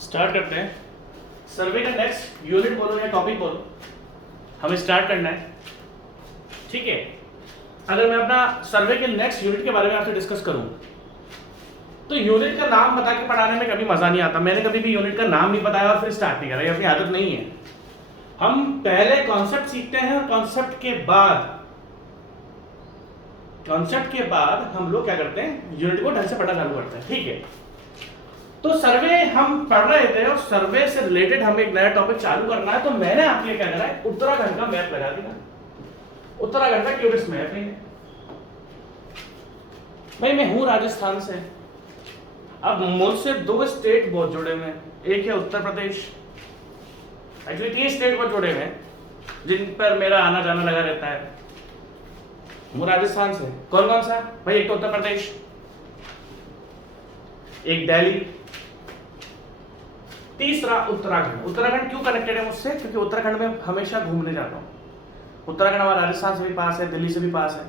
Start करते हैं। सर्वे का नेक्स्ट यूनिट बोलो या टॉपिक बोलो, हमें स्टार्ट करना है। ठीक है, अगर मैं अपना सर्वे के नेक्स्ट यूनिट के बारे में आपसे डिस्कस करूं तो यूनिट का नाम बता के पढ़ाने में कभी मजा नहीं आता। मैंने कभी भी यूनिट का नाम नहीं बताया और फिर स्टार्ट नहीं करा, ये अपनी आदत नहीं है। हम पहले कॉन्सेप्ट सीखते हैं और कॉन्सेप्ट के बाद हम लोग क्या करते हैं, यूनिट को ढंग से पढ़ना चालू करते हैं। ठीक है, तो सर्वे हम पढ़ रहे थे और सर्वे से रिलेटेड हमें एक नया टॉपिक चालू करना है। तो मैंने आपके लिए क्या करा है, उत्तराखंड का मैप लगा दिया। उत्तराखंड का क्यूबिस्ट मैप है भाई। मैं हूं राजस्थान से। अब मुझसे दो स्टेट बहुत जुड़े हुए हैं, एक है उत्तर प्रदेश, एक्चुअली 3 स्टेट बहुत जुड़े हुए हैं जिन पर मेरा आना जाना लगा रहता है। हूं राजस्थान से। कौन कौन सा भाई? एक तो उत्तर प्रदेश, एक दिल्ली, तीसरा उत्तराखंड। उत्तराखंड क्यों कनेक्टेड है मुझसे? क्योंकि उत्तराखंड में हमेशा घूमने जाता हूँ। उत्तराखंड हमारा राजस्थान से भी पास है, दिल्ली से भी पास है।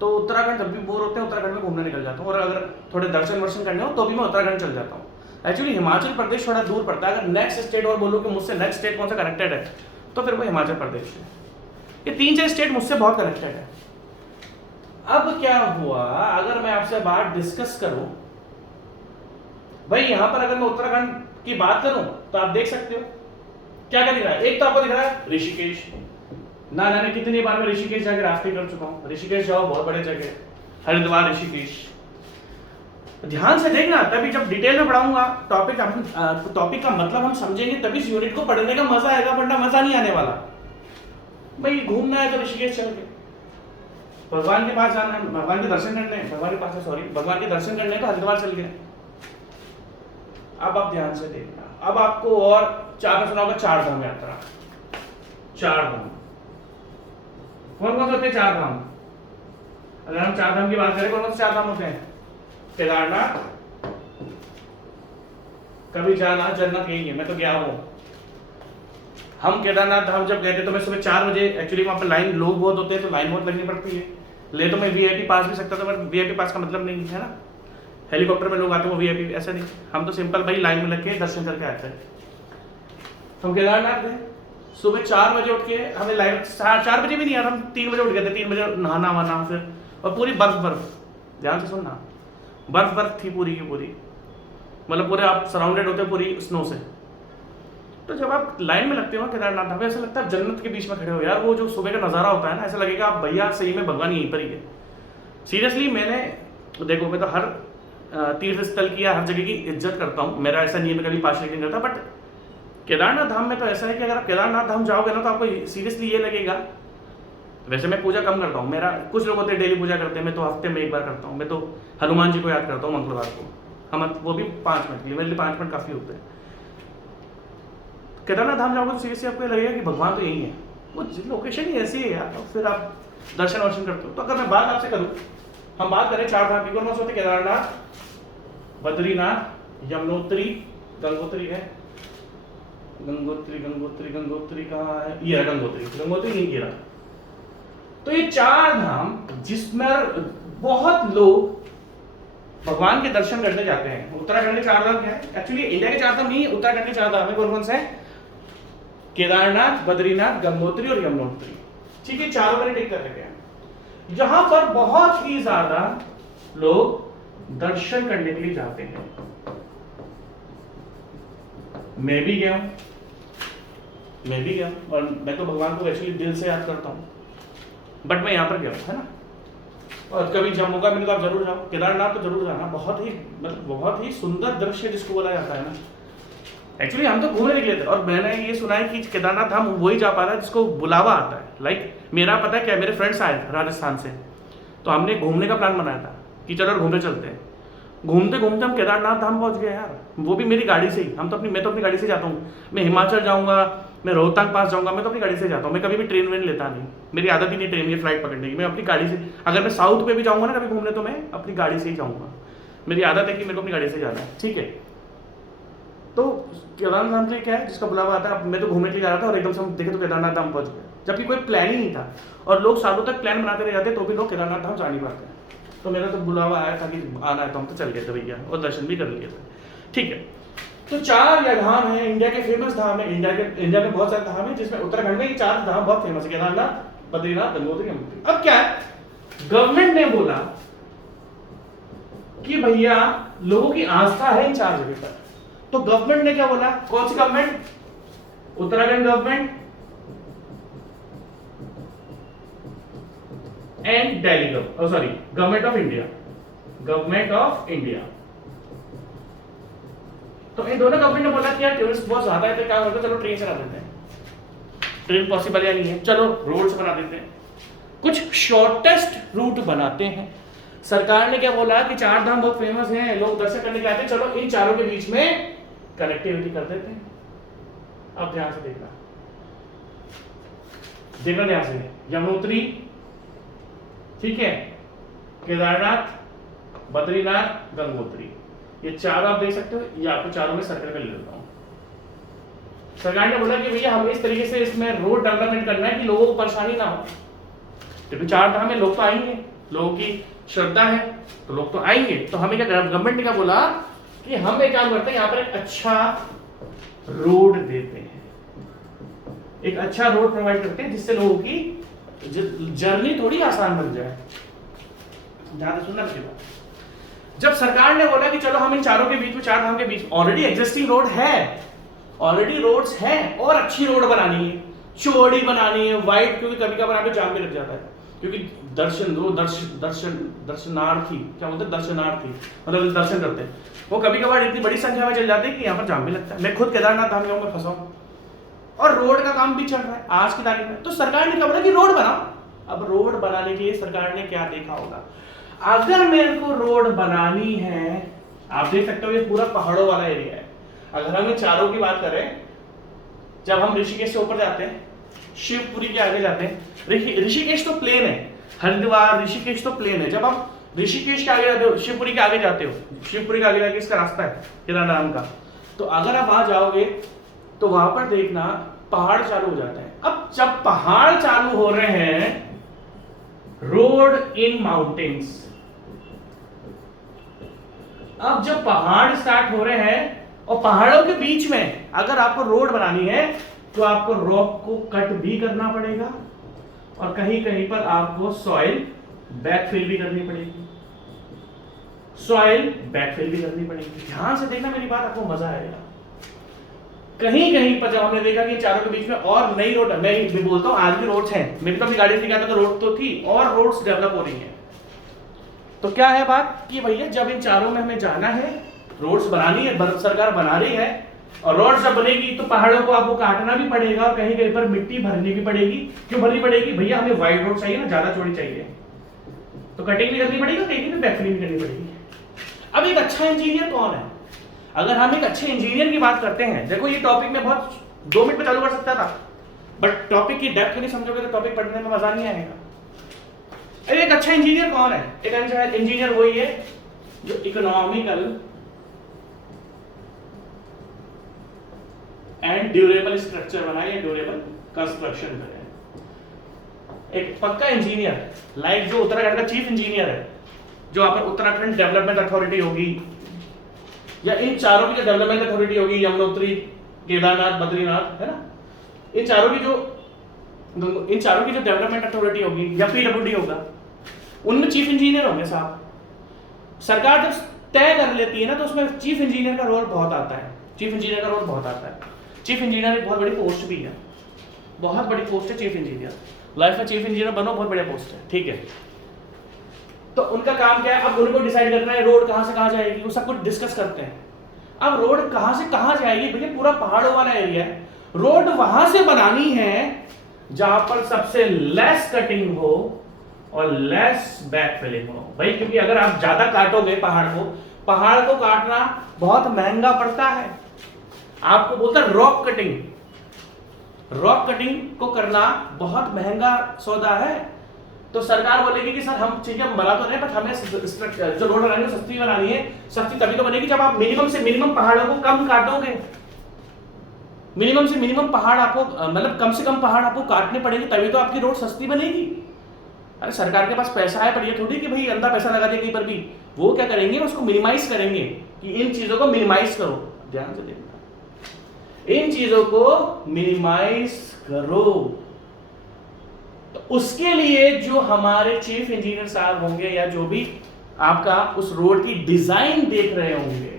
तो उत्तराखंड जब भी बोर होते हैं उत्तराखंड में घूमने निकल जाता हूँ, और अगर थोड़े दर्शन वर्शन करने हो तो भी मैं उत्तराखंड चल जाता हूँ। एक्चुअली हिमाचल प्रदेश थोड़ा दूर पड़ता है। अगर नेक्स्ट स्टेट और बोलूँ कि मुझसे नेक्स्ट स्टेट कौन सा कनेक्टेड है तो फिर वो हिमाचल प्रदेश है। ये 3-4 स्टेट मुझसे बहुत कनेक्टेड है। अब क्या हुआ, अगर मैं आपसे बात डिस्कस करूं भाई, यहां पर अगर मैं उत्तराखंड की बात करूं तो आप देख सकते हो क्या क्या दिख रहा है। एक तो आपको दिख रहा है ऋषिकेश। ना जाने कितनी बार मैं ऋषिकेश जाकर राफ्टिंग कर चुका हूं। ऋषिकेश जाओ, बहुत बड़े जगह, हरिद्वार, ऋषिकेश। ध्यान से देखना, तभी जब डिटेल में पढ़ाऊंगा टॉपिक का मतलब हम समझेंगे, तभी इस यूनिट को पढ़ने का मजा आएगा, वरना मजा नहीं आने वाला। भाई घूमना है तो ऋषिकेश चल के भगवान के पास जाना है, भगवान के दर्शन करने हैं, भगवान के दर्शन करने तो हरिद्वार चल गए। अब आप ध्यान से देखना, अब आपको और चार सुना होगा, 4 धाम यात्रा। 4 धाम कौन कौन से होते हैं? 4 धाम। अगर हम 4 धाम की बात करें, कौन कौन से 4 धाम होते हैं? केदारनाथ, कभी जाना, जन्नत यही है, मैं तो गया हूं। हम केदारनाथ धाम जब गए थे तो मैं सुबह 4 बजे, एक्चुअली वहां पर लाइन, लोग बहुत होते हैं तो लाइन बहुत लगनी पड़ती है। ले तो मैं वीआईपी पास भी सकता था, पर वीआईपी पास का मतलब नहीं है ना, हेलीकॉप्टर में लोग आते हैं वो वीआईपी, ऐसा नहीं। हम तो सिंपल भाई लाइन में लग के दर्शन करके आते हैं। हम केदारनाथ गए, सुबह 4 बजे उठ के, हमें लाइन 4 बजे भी नहीं यार, हम 3 बजे उठ गए थे। 3 बजे नहाना वाना फिर, और पूरी बर्फ, ध्यान से सुनना, बर्फ थी पूरी की पूरी, मतलब पूरे आप सराउंडेड होते पूरी स्नो से। तो जब आप लाइन में लगते हो केदारनाथ धाम, ऐसा लगता है जन्नत के बीच में खड़े हो यार। वो जो सुबह का नज़ारा होता है ना, ऐसा लगेगा आप भैया सही में भगवान यहीं पर ही है। सीरियसली मैंने देखो, मैं तो हर तीर्थ स्थल की या हर जगह की इज्जत करता हूँ, मेरा ऐसा नहीं है मैं कभी पार्शलिटी नहीं करता, बट केदारनाथ धाम में तो ऐसा है कि अगर आप केदारनाथ धाम जाओगे ना तो आपको सीरियसली ये लगेगा। वैसे मैं पूजा कम करता हूँ, मेरा कुछ लोग होते हैं डेली पूजा करते हैं, मैं तो हफ्ते में 1 बार करता हूँ। मैं तो हनुमान जी को याद करता हूँ मंगलवार को, हम वो भी 5 मिनट के लिए, मेरे लिए 5 मिनट काफ़ी होते हैं। केदारनाथ धाम जाओगे तो सीरियसली आपको लगेगा कि भगवान तो यही है, वो लोकेशन ही ऐसी है यार, तो फिर आप दर्शन वर्शन करते हो। तो अगर मैं बात आपसे करूँ, हम बात करें 4 धाम की, कौन कौन से होते हैं? केदारनाथ, बद्रीनाथ, यमुनोत्री, गंगोत्री है, गंगोत्री कहाँ है? ये है गंगोत्री नहीं गिरा। तो ये 4 धाम जिसमें बहुत लोग भगवान के दर्शन करने जाते हैं। उत्तराखंड के 4 धाम क्या है? एक्चुअली इंडिया के 4 धाम नहीं, उत्तराखंड के 4 धाम है। कौन कौन से हैं? केदारनाथ, बद्रीनाथ, गंगोत्री और यमुनोत्री। ठीक है, 4 मैंने टिक कर रखे हैं। जहां पर बहुत ही ज्यादा लोग दर्शन करने के लिए जाते हैं। मैं भी गया हूं, और मैं तो भगवान को एक्चुअली दिल से याद करता हूं, बट मैं यहां पर गया है ना। और कभी जब मौका मिले तो आप जरूर जाओ, केदारनाथ तो जरूर जाना। बहुत ही मतलब बहुत ही सुंदर दृश्य जिसको बोला जाता है ना। एक्चुअली हम तो घूमने निकले थे, और मैंने ये सुना है कि केदारनाथ धाम वही जा पाता है जिसको बुलावा आता है। लाइक मेरा पता है क्या, मेरे फ्रेंड्स आए राजस्थान से, तो हमने घूमने का प्लान बनाया था कि चलो घूमने चलते हैं। घूमते घूमते हम केदारनाथ धाम पहुंच गए यार, वो भी मेरी गाड़ी से ही। मैं तो अपनी गाड़ी से जाता हूँ। मैं हिमाचल जाऊँगा, मैं रोहतांग पास जाऊँगा, मैं तो अपनी गाड़ी से जाता हूँ। मैं कभी भी ट्रेन वेन लेता नहीं, मेरी आदत ही नहीं ट्रेन की फ्लाइट पकड़ने की। मैं अपनी गाड़ी से, अगर मैं साउथ पे भी जाऊँगा ना कभी घूमने, तो मैं अपनी गाड़ी से ही जाऊँगा। मेरी आदत है कि मेरे को अपनी गाड़ी से जाना है। ठीक है, तो केदारनाथ धाम से क्या है जिसका बुलावा आता है। मैं तो घूमने के लिए जा रहा था और एकदम से हम देखे तो केदारनाथ धाम पहुंच गए, जबकि कोई प्लान ही नहीं था। और लोग सालों तक प्लान बनाते रह जाते तो भी लोग केदारनाथ धाम जा नहीं पाते। तो मेरा तो बुलावा आया था कि आना है, तो हम तो चल गए थे भैया, और दर्शन भी कर लिए थे। ठीक है, तो 4 या धाम है, इंडिया के फेमस धाम है, इंडिया में बहुत सारे धाम है, जिसमें उत्तराखंड में ये 4 धाम बहुत फेमस है, केदारनाथ, बद्रीनाथ, गंगोत्री, यमुनोत्री। अब क्या है, गवर्नमेंट ने बोला कि भैया लोगों की आस्था है इन 4 जगह पर, तो गवर्नमेंट ने क्या बोला, कौन सी government, Uttarakhand government and Delhi government of India. तो इन दोनों गवर्नमेंट ने बोला कि यार टूरिस्ट बहुत ज्यादा है, तो क्या करते, चलो ट्रेन चला देते हैं, ट्रेन पॉसिबल या नहीं है, चलो रोड्स बना देते हैं, कुछ शॉर्टेस्ट रूट बनाते हैं। सरकार ने क्या बोला कि 4 धाम बहुत फेमस हैं, लोग दर्शन करने के आते हैं, चलो इन चारों के बीच में कनेक्टिविटी कर देते हैं। अब ध्यान से देखना ध्यान से, यमुनोत्री, ठीक है, केदारनाथ, बद्रीनाथ, गंगोत्री, ये चारों आप देख सकते हो, ये आपको चारों में सर्कल कर लेता हूं। सरकार ने बोला कि भैया हमें इस तरीके से इसमें रोड डेवलपमेंट करना है कि लोगों को परेशानी ना हो, क्योंकि 4 धाम में लोग तो आएंगे, लोगों की श्रद्धा है तो लोग तो आएंगे। तो हमें क्या, गवर्नमेंट ने क्या बोला कि हम एक काम करते हैं, यहाँ पर एक अच्छा रोड देते हैं, एक अच्छा रोड प्रोवाइड करते हैं, जिससे लोगों की जर्नी थोड़ी आसान बन जाए। ध्यान से सुनना मेरी बात। जब सरकार ने बोला कि चलो हम इन चारों के बीच में, 4 धाम के बीच ऑलरेडी एग्जिस्टिंग रोड है, ऑलरेडी रोड्स हैं, और अच्छी रोड बनानी है, चौड़ी बनानी है, वाइड, क्योंकि कभी कभार यहाँ पे जाम भी लग जाता है, क्योंकि दर्शनार्थी क्या बोलते हैं, दर्शनार्थी मतलब दर्शन करते हैं, वो कभी कभार इतनी बड़ी संख्या में चल जाते हैं कि यहाँ पर जाम भी लगता है। मैं खुद केदारनाथ धाम में फंसा हूँ, और रोड का काम भी चल रहा है आज की तारीख में। तो सरकार ने क्या बोला कि रोड बनाओ। अब रोड बनाने के लिए सरकार ने क्या देखा होगा, अगर मेरे को रोड बनानी है, आप देख सकते हो ये पूरा पहाड़ों वाला एरिया है। अगर हम इन चारों की बात करें, जब हम ऋषिकेश से ऊपर जाते हैं, शिवपुरी के आगे जाते हैं, ऋषिकेश तो प्लेन है, हरिद्वार ऋषिकेश तो प्लेन है। जब आप ऋषिकेश के आगे जाते हो, शिवपुरी के आगे जाते हो, शिवपुरी के आगे जाके इसका रास्ता है केदारनाथ का, तो अगर आप वहां जाओगे तो वहां पर देखना पहाड़ चालू हो जाते हैं। अब जब पहाड़ चालू हो रहे हैं, रोड इन माउंटेन्स, अब जब पहाड़ स्टार्ट हो रहे हैं और पहाड़ों के बीच में अगर आपको रोड बनानी है, तो आपको रॉक को कट भी करना पड़ेगा, और कहीं कहीं पर आपको सॉइल बैकफिल भी करनी पड़ेगी, सॉइल बैकफिल भी करनी पड़ेगी। ध्यान से देखना मेरी बात, आपको मजा आएगा। कहीं कहीं पर जब हमने देखा कि चारों के बीच में और नई रोड, मैं भी बोलता हूँ आज भी रोड्स हैं, मेरी तो अपनी गाड़ी से गया था तो रोड तो थी, और रोड्स डेवलप हो रही हैं। तो क्या है बात कि भैया जब इन चारों में हमें जाना है, रोड्स बनानी है, सरकार बना रही है, और रोड जब बनेगी तो पहाड़ों को आपको काटना भी पड़ेगा, और कहीं कहीं पर मिट्टी भरनी भी पड़ेगी। क्यों भरनी पड़ेगी भैया, हमें वाइड रोड चाहिए ना, ज्यादा चौड़ी चाहिए, तो कटिंग भी करनी पड़ेगी, कहीं भी बैकफिलिंग भी करनी पड़ेगी। अब एक अच्छा इंजीनियर कौन है? अगर हम एक अच्छे इंजीनियर की बात करते हैं, देखो ये टॉपिक में बहुत 2 मिनट में चालू कर सकता था, बट टॉपिक की डेप्थ नहीं समझोगे तो टॉपिक पढ़ने में मजा नहीं आएगा। अरे एक अच्छा इंजीनियर कौन है? एक अच्छा इंजीनियर वही है जो इकोनॉमिकल एंड ड्यूरेबल स्ट्रक्चर बनाए या ड्यूरेबल कंस्ट्रक्शन करे। एक पक्का इंजीनियर, लाइक जो उत्तराखंड का चीफ इंजीनियर है, जो यहाँ पर उत्तराखंड डेवलपमेंट अथॉरिटी होगी, या इन चारों की जो डेवलपमेंट अथॉरिटी होगी, यमुनोत्री, केदारनाथ, बद्रीनाथ, है ना, इन चारों की जो डेवलपमेंट अथॉरिटी होगी या पीडब्ल्यूडी होगा, उनमें चीफ इंजीनियर होंगे साहब। सरकार जब तय कर लेती है ना, तो उसमें चीफ इंजीनियर का रोल बहुत आता है, चीफ इंजीनियर का रोल बहुत आता है। चीफ इंजीनियर एक बहुत बड़ी पोस्ट भी है, बहुत बड़ी पोस्ट है चीफ इंजीनियर। लाइफ में चीफ इंजीनियर बनो, बहुत बढ़िया पोस्ट है, ठीक है। तो उनका काम क्या है? अब उनको डिसाइड करना है रोड कहां से कहां जाएगी, वो सब कुछ डिस्कस करते हैं। अब रोड कहां से कहां जाएगी भैया, पूरा पहाड़ों वाला एरिया है, रोड वहां से बनानी है जहां पर सबसे लेस कटिंग हो और लेस बैकफिलिंग हो भाई, क्योंकि अगर आप ज्यादा काटोगे पहाड़ को काटना बहुत महंगा पड़ता है। आपको बोलता है रॉक कटिंग को करना बहुत महंगा सौदा है। तो सरकार बोलेगी कि सर हम चीजें बना तो रहे, बट हमें जो रोड बनानी है सस्ती बनानी है। सस्ती तभी तो बनेगी जब आप मिनिमम से मिनिमम पहाड़ों को कम काटोगे, मिनिमम से मिनिमम पहाड़ आपको, मतलब कम से कम पहाड़ आपको काटने पड़ेंगे, तभी तो आपकी रोड सस्ती बनेगी। अरे सरकार के पास पैसा है, पर ये थोड़ी कि भाई अंधा पैसा लगा दिया कहीं पर भी। वो क्या करेंगे, उसको मिनिमाइज करेंगे कि इन चीजों को मिनिमाइज करो। ध्यान से देखना, इन चीजों को मिनिमाइज करो। तो उसके लिए जो हमारे चीफ इंजीनियर साहब होंगे या जो भी आपका उस रोड की डिजाइन देख रहे होंगे,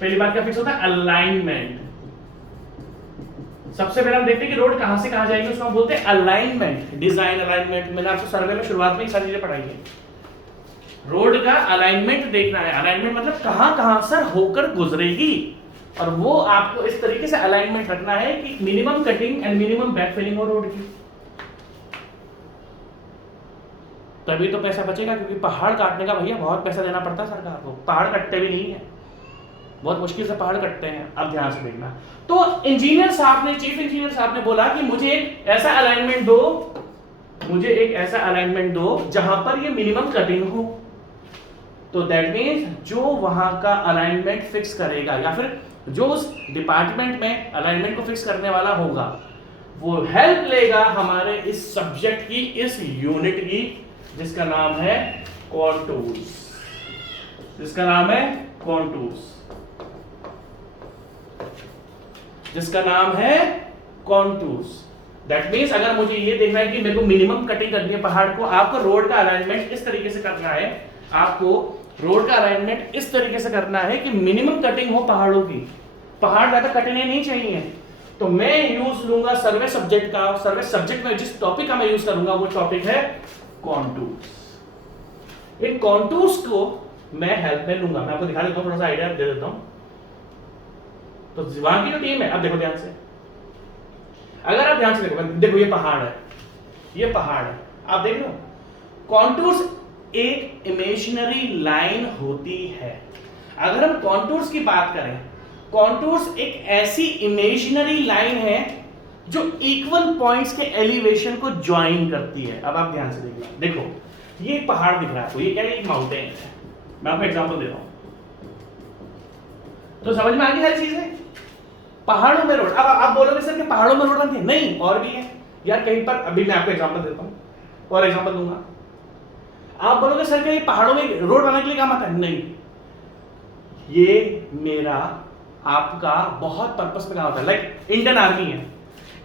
पहली बात क्या फिक्स होता है? अलाइनमेंट। सबसे पहले हम देखते हैं कि रोड कहां से कहां जाएगी, उसको हम बोलते हैं अलाइनमेंट। डिजाइन अलाइनमेंट मैंने आपको सर्वे में शुरुआत में ही सारी चीजें पढ़ाई है। रोड का अलाइनमेंट देखना है। अलाइनमेंट मतलब कहां कहां से होकर गुजरेगी, और वो आपको इस तरीके से अलाइनमेंट रखना है कि minimum cutting and minimum backfilling हो रोड की। तभी तो पैसा बचेगा, क्योंकि पहाड़ काटने का भैया बहुत पैसा देना पड़ता है सरकार को। पहाड़ कटते भी नहीं है, बहुत मुश्किल से पहाड़ कटते हैं। अब ध्यान से देखना। तो इंजीनियर साहब ने, चीफ इंजीनियर साहब ने बोला कि मुझे एक ऐसा अलाइनमेंट दो, मुझे एक ऐसा अलाइनमेंट दो जहां पर ये मिनिमम कटिंग हो। तो दैट मीन्स जो वहां का अलाइनमेंट फिक्स करेगा या फिर जो उस डिपार्टमेंट में अलाइनमेंट को फिक्स करने वाला होगा, वो हेल्प लेगा हमारे इस सब्जेक्ट की, इस यूनिट की, जिसका नाम है कॉन्टूर्स। जिसका नाम है कॉन्टूर्स, जिसका नाम है कॉन्टूर्स। दैट मीन्स अगर मुझे ये देखना है कि मेरे को मिनिमम कटिंग करनी है पहाड़ को, आपको रोड का अलाइनमेंट इस तरीके से करना है, आपको रोड का अलाइनमेंट इस तरीके से करना है कि मिनिमम कटिंग हो पहाड़ों की। पहाड़ ज्यादा कटने नहीं चाहिए। तो मैं यूज लूंगा सर्वे सब्जेक्ट का। सर्वे सब्जेक्ट में जिस टॉपिक का मैं यूज करूंगा वो टॉपिक है कॉन्टूर्स। इन कॉन्टूर्स को मैं हेल्प में लूंगा। मैं आपको दिखा देता हूं, थोड़ा सा आइडिया दे देता हूं। तो वहां की जो टीम है, अब देखो ध्यान से, अगर आप ध्यान से देखो, देखो ये पहाड़ है, ये पहाड़ है, आप देख रहे हो। कॉन्टूर्स एक इमेजिनरी लाइन होती है। अगर हम कॉन्टूर्स की बात करें, कॉन्टूर्स एक ऐसी इमेजिनरी लाइन है जो इक्वल पॉइंट्स के एलिवेशन को ज्वाइन करती है। अब आप ध्यान से देखना, देखो ये पहाड़ दिख रहा है आपको, ये क्या है? एक माउंटेन है। मैं आपको एग्जांपल दे रहा हूं, तो समझ में आ गई सारी चीजें। पहाड़ों में रोड, अब आप बोलोगे सर कि पहाड़ों में रोड बनती है? नहीं, और भी है यार कहीं पर। अभी मैं आपको एग्जांपल देता हूं और एग्जांपल दूंगा। आप बोलोगे सर कि पहाड़ों में रोड बनाने के लिए काम आता है? नहीं, ये मेरा आपका बहुत पर्पस पे काम आता है। लाइक इंडियन आर्मी है,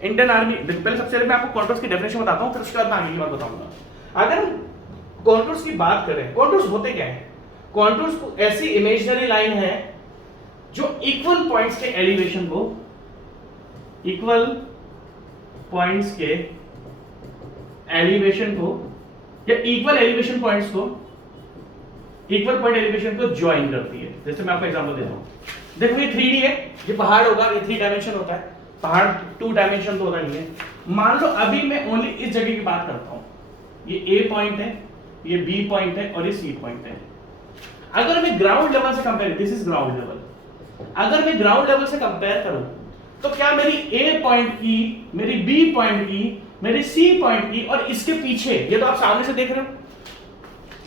इंडियन आर्मी, पहले सबसे पहले मैं आपको कॉन्टूर्स की डेफिनेशन बताता हूं, फिर उसके बाद मैं आगे की बात बताऊंगा। अगर हम कॉन्टूर्स की बात करें, कॉन्टूर्स होते क्या है? कॉन्टूर्स ऐसी इमेजिनरी लाइन है जो इक्वल पॉइंट्स के एलिवेशन को, इक्वल पॉइंट्स के एलिवेशन को या इक्वल एलिवेशन पॉइंट्स को, इक्वल पॉइंट एलिवेशन को ज्वाइन करती है। जैसे मैं आपको एग्जांपल देता हूं, देखो ये 3D है, ये पहाड़ होगा, ये 3 डायमेंशन होता है। पहाड़ 2 डायमेंशन तो होता नहीं है। मान लो अभी मैं ओनली इस जगह की बात करता हूं, ये A पॉइंट है, ये B पॉइंट है और ये C पॉइंट है। अगर मैं ग्राउंड लेवल से compare, this is ground level, अगर मैं ग्राउंड लेवल से कंपेयर करूं तो क्या मेरी A पॉइंट की, मेरी B पॉइंट की, मेरी C पॉइंट की और इसके पीछे, ये तो आप सामने से देख रहे हो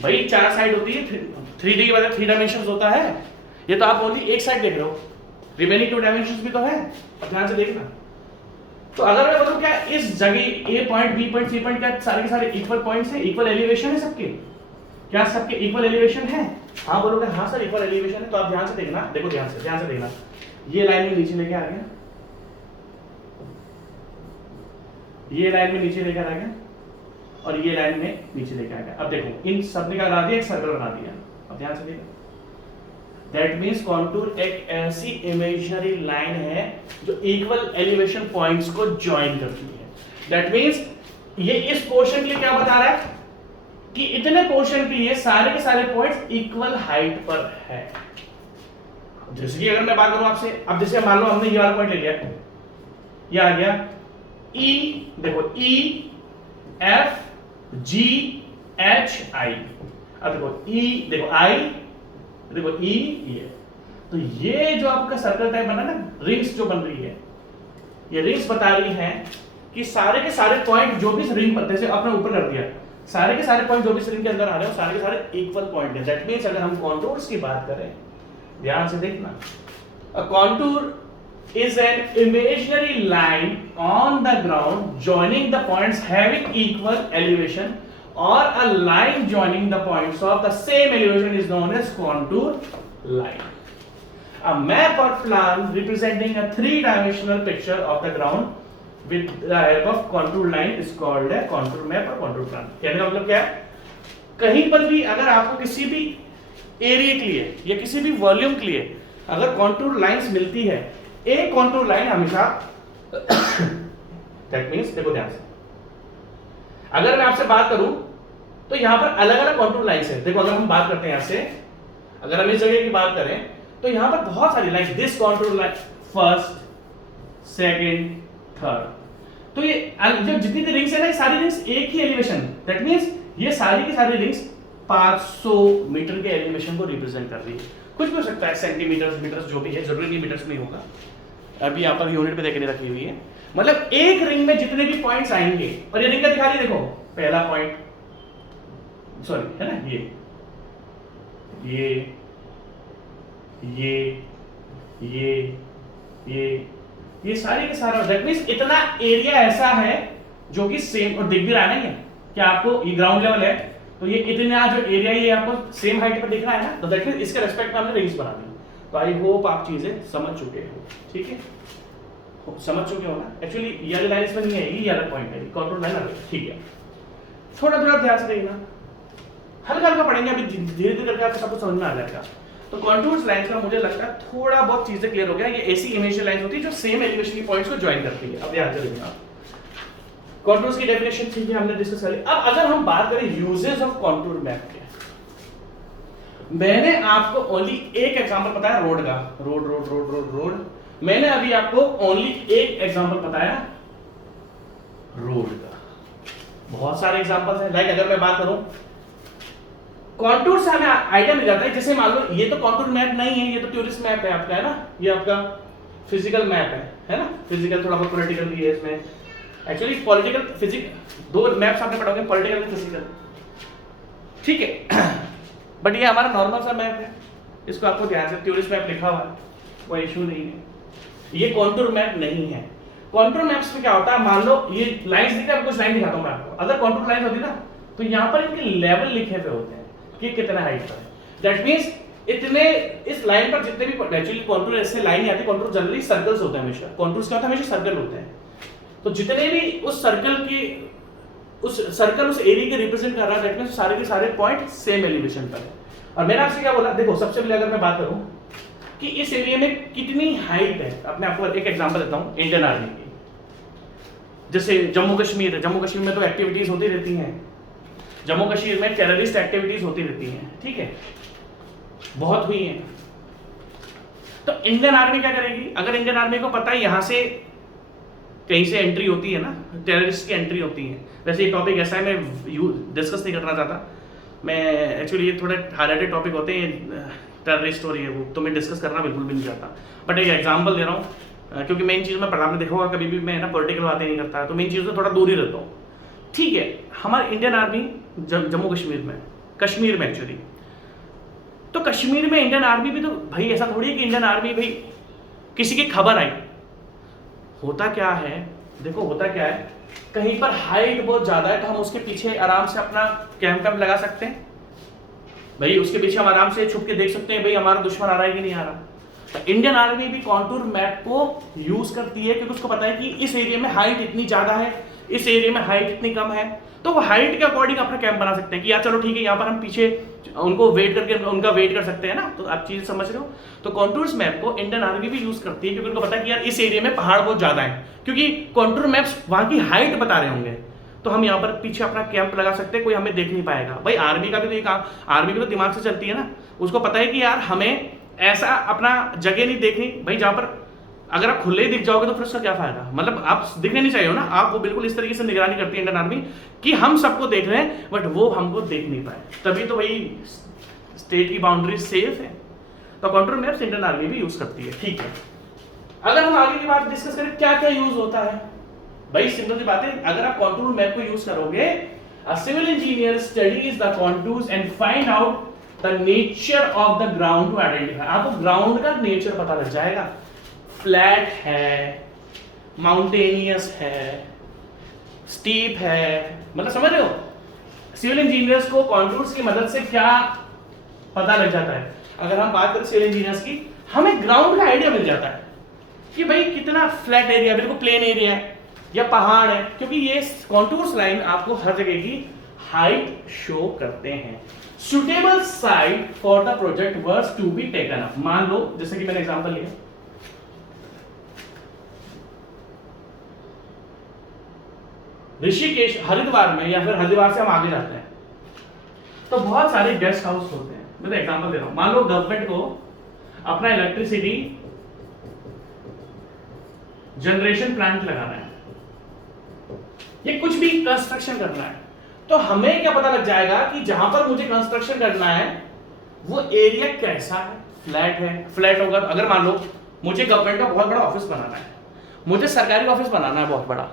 भाई, 4 साइड होती है, 3D के बाद 3 डायमेंशंस होता है। ये तो आप ओनली एक साइड देख रहे हो, रिमेनिंग 2 डायमेंशंस भी तो है, अब ध्यान से देखना। तो अगर मैं बोलूं क्या इस जगह A point, B point, C point क्या सारे के सारे इक्वल पॉइंट्स हैं, इक्वल एलिवेशन है सबके? क्या सबके इक्वल एलिवेशन है? हाँ बोलोगे हाँ सर इक्वल एलिवेशन है। तो आप ध्यान से देखना, देखो ध्यान से देखना, ये लाइन में नीचे लेके आ गया, ये लाइन में नीचे लेकर आ गया और ये लाइन में नीचे लेकर आ गया। अब देखो इन सब ने क्या बना दिया? एक सर्कल बना दिया। अब ध्यान से देखो, दैट मींस कॉन्टूर एक ऐसी इमेजिनरी लाइन है जो इक्वल एलिवेशन पॉइंट्स को ज्वाइन करती है। दैट मींस ये इस पोर्शन के लिए क्या बता रहा है कि इतने पोर्शन के लिए सारे के सारे पॉइंट्स इक्वल हाइट पर है। जैसे कि अगर मैं बात करूं आपसे, अब जैसे मान लो हमने ये वाला पॉइंट ले लिया, ये आ गया E, देखो E F G H I, अब देखो E, देखो I, देखो E, ये तो ये जो आपका सर्कल टाइप बना ना, रिंग्स जो बन रही है, ये रिंग्स बता रही हैं कि सारे के सारे पॉइंट जो भी इस रिंग पर, जैसे आपने ऊपर कर दिया, सारे के सारे पॉइंट जो भी इस रिंग के अंदर आ रहे हैं सारे के सारे इक्वल पॉइंट है। दैट मींस अगर हम कॉन्टूर्स की बात करें, ध्यान से देखना, अ contour is an imaginary line on the ground joining the points having equal elevation, or a line joining the points of the same elevation is known as contour line. A map or plan representing a three-dimensional picture of the ground with the help of contour line is called a contour map or contour plan. कहने का मतलब क्या है? कहीं पर भी अगर आपको किसी भी एरिया के लिए या किसी भी वॉल्यूम के लिए अगर कॉन्टूर लाइंस मिलती है, एक कॉन्टूर लाइन हमेशा दैट मींस देखो ध्यान से, अगर मैं आपसे बात करूं तो यहां पर अलग अलग कॉन्टूर लाइंस है। देखो अगर हम बात करते हैं यहां से, अगर हम इस जगह की बात करें तो यहां पर बहुत सारी lines, this contour line first second third, तो ये जो जितनी भी रिंग्स है ना, ये सारी रिंग्स एक ही एलिवेशन, दैट मींस ये सारी की सारी रिंग्स 500 मीटर के एलिवेशन को रिप्रेजेंट कर रही है। कुछ भी हो सकता है, सेंटीमीटर मीटर्स जो भी है, जरूरी नहीं मीटर्स में होगा, अभी यहाँ पर यूनिट पे देखने रखी हुई है। मतलब एक रिंग में जितने भी पॉइंट्स आएंगे, और ये रिंग का दिखा रही है, देखो पहला पॉइंट, सॉरी है ना, ये सारे के सारा, दैट मींस इतना एरिया ऐसा है जो कि सेम, और दिख भी रहा नहीं है कि आपको ये ग्राउंड लेवल है, तो ये इतना जो एरिया ये आपको सेम हाइट पर दिख रहा है ना, तो दैट मींस इसके रेस्पेक्ट में हमने रिंग्स बना दी। तो आई होप आप चीजें समझ चुके हो, ठीक है, समझ चुके हो ना। एक्चुअली ये वाली लाइन इसमें नहीं है, ये अलग पॉइंट है, कंट्रोल लाइन अलग, ठीक है। थोड़ा थोड़ा ध्यान से देखना, हल्का हल्का पढ़ेंगे, अभी धीरे धीरे करके आपको सब कुछ समझ में आ जाएगा। तो कॉन्टूर्स लाइंस का मुझे लगता है थोड़ा बहुत चीजें क्लियर हो गया। ये ऐसी इनिशियल लाइंस होती है जो सेम एलिवेशन की पॉइंट्स को ज्वाइन करती है। अब ध्यान से देखना, कॉन्टूर्स की डेफिनेशन ठीक है, हमने डिस्कस कर ली। अब अगर हम बात करें यूजेस ऑफ कॉन्टूर मैप के, मैंने आपको ओनली एक एग्जांपल बताया रोड का, road road road road road, मैंने अभी आपको ओनली एक एग्जांपल बताया रोड का। बहुत सारे एग्जांपल्स हैं, लाइक अगर मैं बात करूं कॉन्टूर से हमें आइडिया मिल जाता है, जैसे मान लो ये तो कॉन्टूर मैप नहीं है, ये तो टूरिस्ट मैप है आपका, है ना, ये आपका फिजिकल मैप है ना, फिजिकल थोड़ा बहुत पॉलिटिकल भी है इसमें, एक्चुअली पॉलिटिकल फिजिक्स दो मैप्स आपने पढ़ोगे, पॉलिटिकल और फिजिकल, ठीक है। बट ये हमारा नॉर्मल सा मैप है, इसको आपको ध्यान से टूरिस्ट मैप लिखा हुआ है, कोई इशू नहीं है। ये कॉन्टूर मैप नहीं है। कॉन्टूर मैप्स में क्या होता है, मान लो ये लाइंस दिख रहा है, कुछ लाइन दिखाता हूं मैं आपको, अगर कॉन्टूर लाइन होती ना तो यहां पर इनके लेवल लिखे हुए होते हैं कि कितना हाइट पर है, दैट मींस इतने इस लाइन पर जितने भी, एक्चुअली कॉन्टूर ऐसे लाइन नहीं आती, कॉन्टूर जनरली सर्कल्स होते हैं हमेशा, कॉन्टूर्स क्या होता है हमेशा सर्कल होते हैं, तो जितने भी उस सर्कल उस एरिया के रिप्रेजेंट कर रहा है, दैट मींस सारे के सारे पॉइंट सेम एलिवेशन पर है। और मैंने आपसे क्या बोला, देखो सबसे पहले अगर मैं बात करूं कि इस एरिया में कितनी हाइट है, अपने आपको एक एग्जांपल देता हूं इंडियन आर्मी की, जैसे जम्मू कश्मीर है, जम्मू कश्मीर में तो एक्टिविटीज होती रहती हैं, जम्मू कश्मीर में टेररिस्ट एक्टिविटीज होती रहती हैं, ठीक है, बहुत हुई हैं। तो इंडियन आर्मी क्या करेगी, अगर इंडियन आर्मी को पता है यहां से कहीं से एंट्री होती है ना, टेररिस्ट की एंट्री होती है, वैसे ये टॉपिक ऐसा है मैं डिस्कस नहीं करना चाहता, मैं एक्चुअली ये थोड़े हाईलाइटेड टॉपिक होते हैं, टेररिस्ट हो रही है वो, तो मैं डिस्कस करना बिल्कुल भी नहीं चाहता, बट एक एग्जांपल दे रहा हूँ, क्योंकि मेन चीज़ में पढ़ा, आपने देखा होगा कभी भी मैं ना पॉलिटिकल बातें नहीं करता, तो मेन चीज़ से थोड़ा दूर ही रहता हूँ, ठीक है। हमारे इंडियन आर्मी जम्मू कश्मीर में, कश्मीर में एक्चुअली, तो कश्मीर में इंडियन आर्मी भी, तो भाई ऐसा थोड़ी है कि इंडियन आर्मी भाई किसी की खबर आई, होता क्या है, देखो होता क्या है, कहीं पर हाइट बहुत ज्यादा है तो हम उसके पीछे आराम से अपना कैंप लगा सकते हैं, भाई उसके पीछे हम आराम से छुप के देख सकते हैं भाई हमारा दुश्मन आ रहा है कि नहीं आ रहा। तो इंडियन आर्मी भी कॉन्टूर मैप को यूज करती है, क्योंकि उसको पता है कि इस एरिया में हाइट इतनी ज्यादा है, इस एरिया में हाइट इतनी कम है, तो वो हाइट के अकॉर्डिंग अपना कैंप बना सकते हैं कि यार चलो ठीक है, यहाँ पर हम पीछे उनको वेट करके उनका वेट कर सकते हैं ना, तो आप चीज समझ रहे हो। तो कॉन्टूर्स मैप को इंडियन आर्मी भी यूज करती है, क्योंकि उनको पता है कि यार इस एरिया में पहाड़ बहुत ज्यादा है, क्योंकि कॉन्टूर मैप्स वहां की हाइट बता रहे होंगे, तो हम यहाँ पर पीछे अपना कैंप लगा सकते हैं, कोई हमें देख नहीं पाएगा। भाई आर्मी का भी तो ये काम, आर्मी भी तो दिमाग से चलती है ना, उसको पता है कि यार हमें ऐसा अपना जगह नहीं देखनी भाई जहां पर अगर आप खुले ही दिख जाओगे तो फिर उसका क्या फायदा, मतलब आप दिखने नहीं चाहिए हो ना, आप वो बिल्कुल इस तरीके से निगरानी करती है इंडियन आर्मी कि हम सबको देख रहे हैं बट वो हमको देख नहीं पाए, तभी तो भाई स्टेट की बाउंड्री सेफ है। तो कॉन्टूर मैप्स इंडियन आर्मी भी यूज करती है, ठीक है। अगर हम आगे की बात डिस्कस करें क्या क्या यूज होता है, भाई सिंपल सी बात है, अगर आप कॉन्टूर मैप को यूज करोगे, a civil engineer studies the contours and find out the nature of the ground to identify, आपको ग्राउंड का नेचर पता लग जाएगा, फ्लैट है, माउंटेनियस है, स्टीप है, मतलब समझ रहे हो, सिविल इंजीनियर्स को कॉन्टूर्स की मदद से क्या पता लग जाता है। अगर हम बात करें सिविल इंजीनियर्स की, हमें ग्राउंड का आइडिया मिल जाता है कि भाई कितना फ्लैट एरिया, बिल्कुल प्लेन एरिया है या पहाड़ है, क्योंकि ये कॉन्टूर्स लाइन आपको हर जगह की हाइट शो करते हैं। Suitable site for the project works to be taken up. मान लो जैसे कि मैंने एग्जांपल लिया, ऋषिकेश हरिद्वार में, या फिर हरिद्वार से हम आगे जाते हैं तो बहुत सारे गेस्ट हाउस होते हैं। मैं तो एग्जांपल दे रहा हूं, मान लो गवर्नमेंट को अपना इलेक्ट्रिसिटी जनरेशन प्लांट लगाना है, ये कुछ भी कंस्ट्रक्शन करना है, तो हमें क्या पता लग जाएगा कि जहां पर मुझे कंस्ट्रक्शन करना है वो एरिया कैसा है, फ्लैट है। फ्लैट होगा तो अगर मान लो मुझे गवर्नमेंट का बहुत बड़ा ऑफिस बनाना है, मुझे सरकारी ऑफिस बनाना है बहुत बड़ा,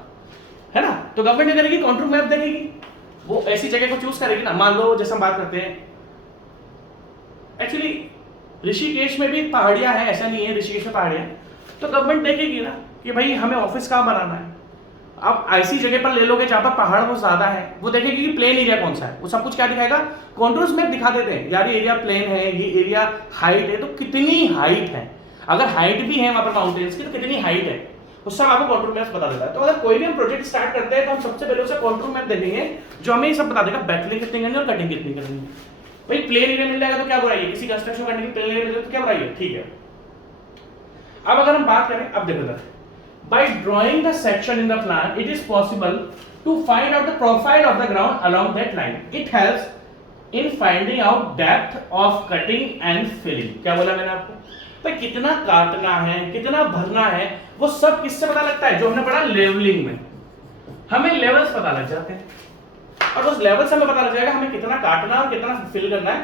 है ना, तो गवर्नमेंट क्या करेगी, कॉन्टूर मैप देखेगी, वो ऐसी जगह को चूज करेगी ना। मान लो जैसे हम बात करते हैं, एक्चुअली ऋषिकेश में भी पहाड़ियां हैं, ऐसा नहीं है ऋषिकेश में पहाड़ियां, तो गवर्नमेंट देखेगी ना कि भाई हमें ऑफिस कहाँ बनाना है। आप ऐसी जगह पर ले लोगे जहां पर पहाड़ बहुत ज्यादा है, वो देखेगी कि प्लेन एरिया कौन सा है, वो सब कुछ क्या दिखाएगा, कॉन्टूर्स मैप दिखा देते हैं, यार ये एरिया प्लेन है, ये एरिया हाइट है, तो कितनी हाइट है, अगर हाइट भी है वहां पर माउंटेन्स की तो कितनी हाइट है, वो सब आपको कॉन्टूर मैप बता देता है। तो अगर कोई भी हम प्रोजेक्ट स्टार्ट करते हैं तो हम सबसे पहले उसे कॉन्टूर मैप देखेंगे जो हमें ये सब बता देगा, बैकलिंग कितनी करनी है और कटिंग कितनी करनी है। भाई प्लेन एरिया मिल जाएगा तो क्या बुराई है, किसी कंस्ट्रक्शन करने की प्लेन एरिया मिल जाएगा तो क्या बुराई है, ठीक है। अब अगर हम बात करें, अब देखो by drawing the section in the plan it is possible to find out the profile of the ground along that line. It helps in finding out depth of cutting and filling. क्या बोला मैंने आपको, भाई कितना काटना है, कितना भरना है, वो सब किससे पता लगता है, जो हमने पढ़ा लेवलिंग में, हमें लेवल्स पता लग जाते हैं और उस लेवल से हमें पता लग जाएगा हमें कितना काटना और कितना फिल करना है।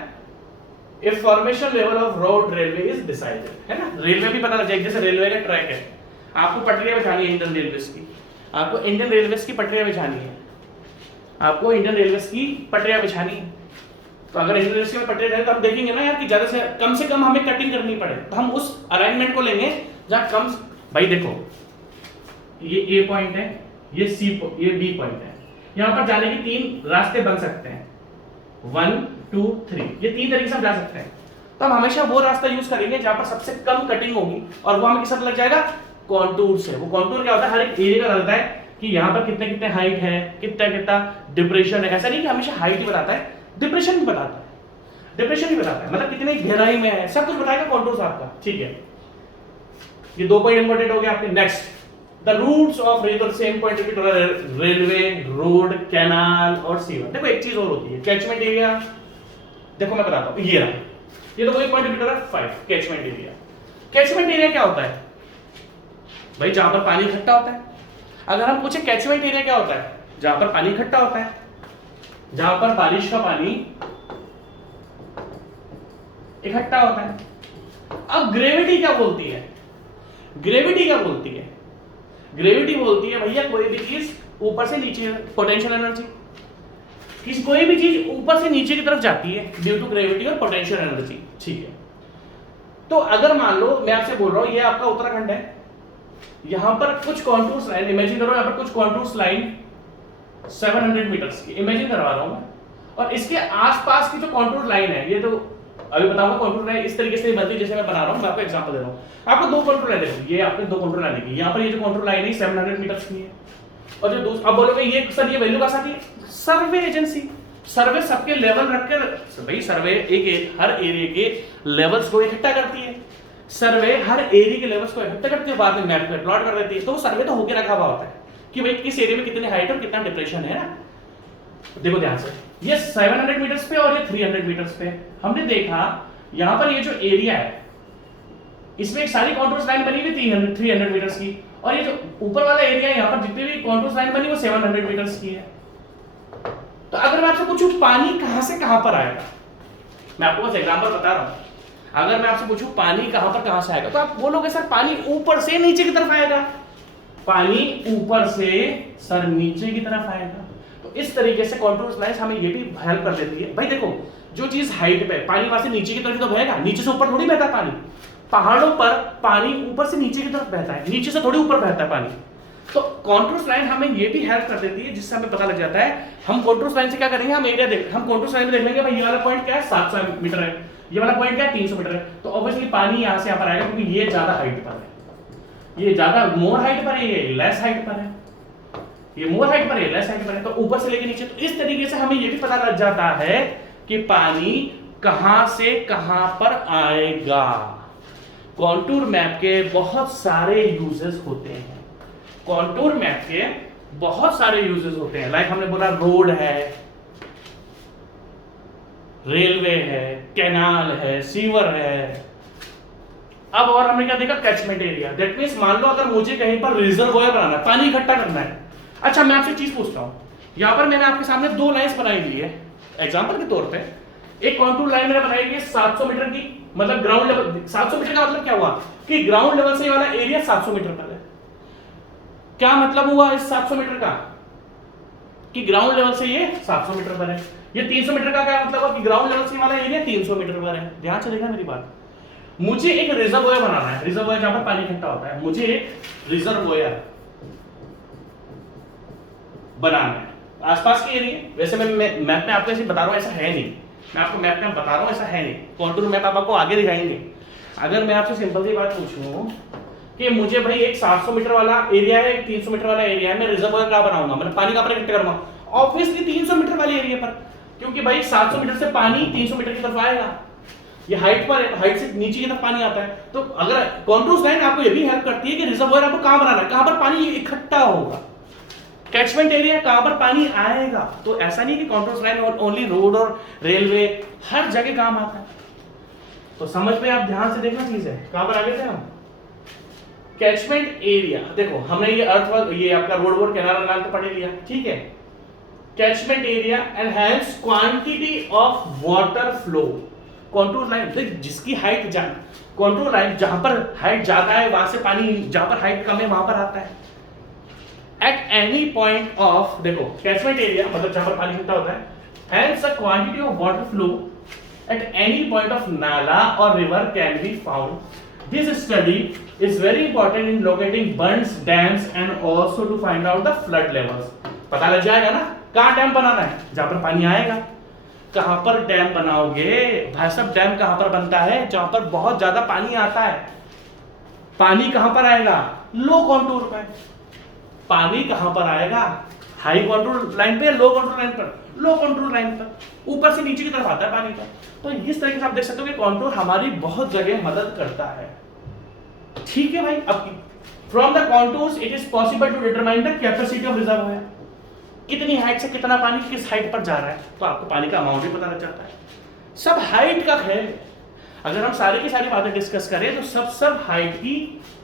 If formation level of road railway is decided, है ना, रेलवे भी पता लग जाएगी, जैसे रेलवे का ट्रैक है, आपको पटरियां बिछानी है इंडियन रेलवेज की, आपको इंडियन रेलवेज की पटरियां बिछानी है, आपको इंडियन रेलवेज की पटरियां बिछानी है, तो अगर इंडियन रेलवेज की पटरियां बिछानी तो हम देखेंगे ना यार कि ज्यादा से कम हमें कटिंग करनी पड़े, तो हम उस अलाइनमेंट को लेंगे जहां कम। भाई देखो ये ए पॉइंट है, ये सी, ये बी पॉइंट है, यहां पर जाने के 3 रास्ते बन सकते हैं, 1 2 3, ये 3 तरीके से हम जा सकते हैं, तो हम हमेशा वो रास्ता यूज करेंगे जहां पर सबसे कम कटिंग होगी, और वो हमें किस लग जाएगा, कॉन्टूर से। वो कॉन्टूर क्या होता है, हर एक एरिया का रहता है कि यहाँ पर कितने कितने हाइट है, कितना कितना डिप्रेशन है, ऐसा नहीं कि हमेशा हाइट ही बताता है, डिप्रेशन भी बताता है, डिप्रेशन भी बताता है, मतलब कितनी गहराई में है, सब कुछ बताएगा कॉन्टूर्स आपका, ठीक है। ये 2 पॉइंट इंपॉर्टेंट हो गया आपके। Next, the routes of river, same point repeat हो रहा है, रेलवे, रोड, कैनाल और सीवर। देखो एक चीज और होती है, कैचमेंट एरिया, देखो मैं बताता हूँ, ये रहा, ये तो वही पॉइंट रिपीट हो रहा है 5, कैचमेंट एरिया। कैचमेंट एरिया क्या होता है भाई, जहां पर पानी इकट्ठा होता है। अगर हम पूछे कैचमेंट एरिया क्या होता है, जहां पर पानी इकट्ठा होता है, जहां पर बारिश का पानी इकट्ठा होता है। अब ग्रेविटी क्या बोलती है, ग्रेविटी क्या बोलती है, ग्रेविटी बोलती है भैया कोई भी चीज ऊपर से नीचे, पोटेंशियल एनर्जी, किसी कोई भी चीज ऊपर से नीचे की तरफ जाती है ड्यू टू ग्रेविटी और पोटेंशियल एनर्जी, ठीक है। तो अगर मान लो मैं आपसे बोल रहा हूं ये आपका उत्तराखंड है, यहां पर कुछ कॉन्टूर्स लाइन, इमेजिन करो यहां पर कुछ कॉन्टूर्स लाइन 700 मीटर्स की इमेजिन करवा रहा हूं मैं, और इसके आसपास की जो कॉन्टूर लाइन है, ये तो अभी बताऊंगा कॉन्टूर लाइन इस तरीके से बनती है जैसे मैं बना रहा हूं, मैं आपको एग्जांपल दे रहा हूं। आपको 2 कॉन्टूर लाइन देखो, ये आपने 2 कॉन्टूर लाइन देखी, यहां पर ये जो कॉन्टूर लाइन है 700 मीटर्स की है, और जो दूसरा, अब बोलोगे ये सर ये वैल्यू कैसे आती है, सर्वे एजेंसी, सर्वे सबके लेवल रखकर, भाई सर्वे एक हर एरिया के लेवल्स को इकट्ठा करती है, सर्वे हर एरिया के लेवल्स को इकट्ठा करती है, बाद में मैप में प्लॉट कर देती है, तो वो सर्वे तो होके रखा हुआ होता है कि भाई किस एरिया में कितनी हाइट और कितना डिप्रेशन है ना। देखो ध्यान से, ये 700 मीटर्स पे और ये 300 मीटर्स पे, हमने देखा यहां पर ये जो एरिया है इसमें एक सारी कॉन्टूर्स लाइन बनी हुई 300 मीटर्स की, और ये जो ऊपर वाला एरिया है यहां पर जितनी भी कॉन्टूर्स लाइन बनी वो 700 मीटर्स की है। तो अगर मैं आपसे पूछूं पानी कहां से कहां पर आएगा, मैं आपको बस एग्जांपल बता रहा हूं, अगर मैं आपसे पूछूं पानी कहां पर कहां से आएगा, तो आप बोलोगे सर पानी ऊपर से नीचे की तरफ आएगा, पानी ऊपर से सर नीचे की तरफ आएगा। तो इस तरीके से कॉन्टूर्स लाइंस हमें ये भी हेल्प कर देती है। भाई देखो जो चीज हाइट पे, पानी वहां से नीचे की तरफ तो बहेगा, नीचे से ऊपर थोड़ी बहता है पानी, पहाड़ों पर पानी ऊपर से नीचे की तरफ बहता है, नीचे से थोड़ी ऊपर बहता है पानी। तो कॉन्टूर्स लाइन हमें ये भी हेल्प कर देती है, जिससे हमें पता लग जाता है हम कॉन्टूर्स लाइन से क्या करेंगे, हम एरिया देख, हम कॉन्टूर्स लाइन में देख लेंगे भाई ये वाला पॉइंट क्या है 700 मीटर है, ये वाला पॉइंट क्या है 300 मीटर है, तो ऑब्वियसली पानी यहाँ से यहाँ पर आएगा क्योंकि ये ज्यादा हाइट पर है, ये ज्यादा मोर हाइट पर है, ये लेस हाइट पर है, ये मोर हाइट पर है, लेस हाइट पर है, तो ऊपर से लेके नीचे। तो इस तरीके से हमें ये भी पता लग जाता है कि पानी कहां से कहां पर आएगा। कॉन्टूर मैप के बहुत सारे यूजेस होते हैं, कॉन्टूर मैप के बहुत सारे यूजेस होते हैं। लाइक हमने बोला रोड है, रेलवे है, कैनाल है, सीवर है। अब और हमने क्या देखा, कैचमेंट एरिया। दैट मींस मान लो अगर मुझे कहीं पर रिजर्वोयर बनाना है, पानी इकट्ठा करना है। अच्छा मैं आपसे चीज पूछता हूं, यहां पर मैंने आपके सामने दो लाइंस बनाई दी है एग्जांपल के तौर पे। एक कॉन्टूर लाइन मैंने बनाई है 700 मीटर की, मतलब ग्राउंड लेवल 700 मीटर का मतलब क्या हुआ कि ग्राउंड लेवल से ये वाला एरिया 700 मीटर पर है। क्या मतलब हुआ इस 700 मीटर का कि ग्राउंड लेवल से ये 700 मीटर पर है। ये 300 मीटर का क्या मतलब हुआ कि ग्राउंड लेवल से वाला एरिया 300 मीटर पर है। ध्यान से देखना मेरी बात। मुझे एक रिजर्वोयर बनाना है, रिजर्वोयर जहां पर पानी इकट्ठा होता है, मुझे एक रिजर्वोयर बनाना है आसपास के एरिया। वैसे मैं मैप में आपको ऐसे बता रहा हूं, ऐसा है नहीं, मैं आपको मैप में बता रहा हूं, ऐसा है नहीं। कॉन्टूर मैप आप आपको आगे दिखाएंगे। अगर मैं आपसे सिंपल सी बात पूछूं कि मुझे भाई एक 700 मीटर वाला एरिया है, एक 300 मीटर वाला एरिया है, मैं रिजर्वोयर क्या बनाऊंगा, मतलब पानी कहां पर इकट्ठा करूंगा, ऑब्वियसली 300 मीटर वाले एरिया पर, क्योंकि भाई 700 मीटर से पानी 300 मीटर की तरफ आएगा। ये हाइट पर है, हाइट से नीचे की तरफ पानी आता है। तो अगर कॉन्टूर लाइन आपको ये भी हेल्प करती है कि रिजर्वोयर आपको कहां बनाना है, कहां पर पानी इकट्ठा होगा, कैचमेंट एरिया कहां पर पानी आएगा। तो ऐसा नहीं कि कॉन्टूर लाइन ओनली रोड और रेलवे हर जगह काम आता है। तो समझ में आप ध्यान से देखना चीज है। कहां पर आगे थे हम, कैचमेंट एरिया। देखो हमने ये अर्थ, ये आपका रोड कैनाल तो पढ़ लिया, ठीक है। Catchment area and hence quantity of water flow. Contour line जिसकी हाइट कॉन्टूर लाइन जहां पर हाइट ज्यादा है वहां से पानी, जहां पर हाइट कम है वहां पर आता है। एट एनी पॉइंट ऑफ, देखो कैचमेंट एरिया मतलब जहां पर पानी इकट्ठा होता है, hence the quantity of water flow at any point of nala और river can be found. This study is very important in locating bunds, dams and also to find out the flood levels. पता लग जाएगा ना कहां dam बनाना है, जहां पर पानी आएगा। कहां पर डैम बनाओगे भाई साहब, डैम कहां पर बनता है, जहां पर बहुत ज्यादा पानी आता है। पानी कहां पर आएगा, लो कॉन्टूर पर। पानी कहां पर आएगा, हाई कॉन्टूर लाइन पे, लो कॉन्टूर लाइन पर, लो कॉन्टूर लाइन पर, ऊपर से नीचे की तरफ आता है पानी का। तो इस तरीके से आप देख सकते हो कि कॉन्टूर हमारी बहुत जगह मदद करता है। ठीक है भाई। अब from the contours it is possible to determine the capacity of reservoir. कितनी हाइट से कितना पानी किस हाइट पर जा रहा है, तो आपको पानी का अमाउंट भी पता लग जाता है। सब हाइट का खेल। अगर हम सारी की सारी बातें डिस्कस करें तो सब हाइट की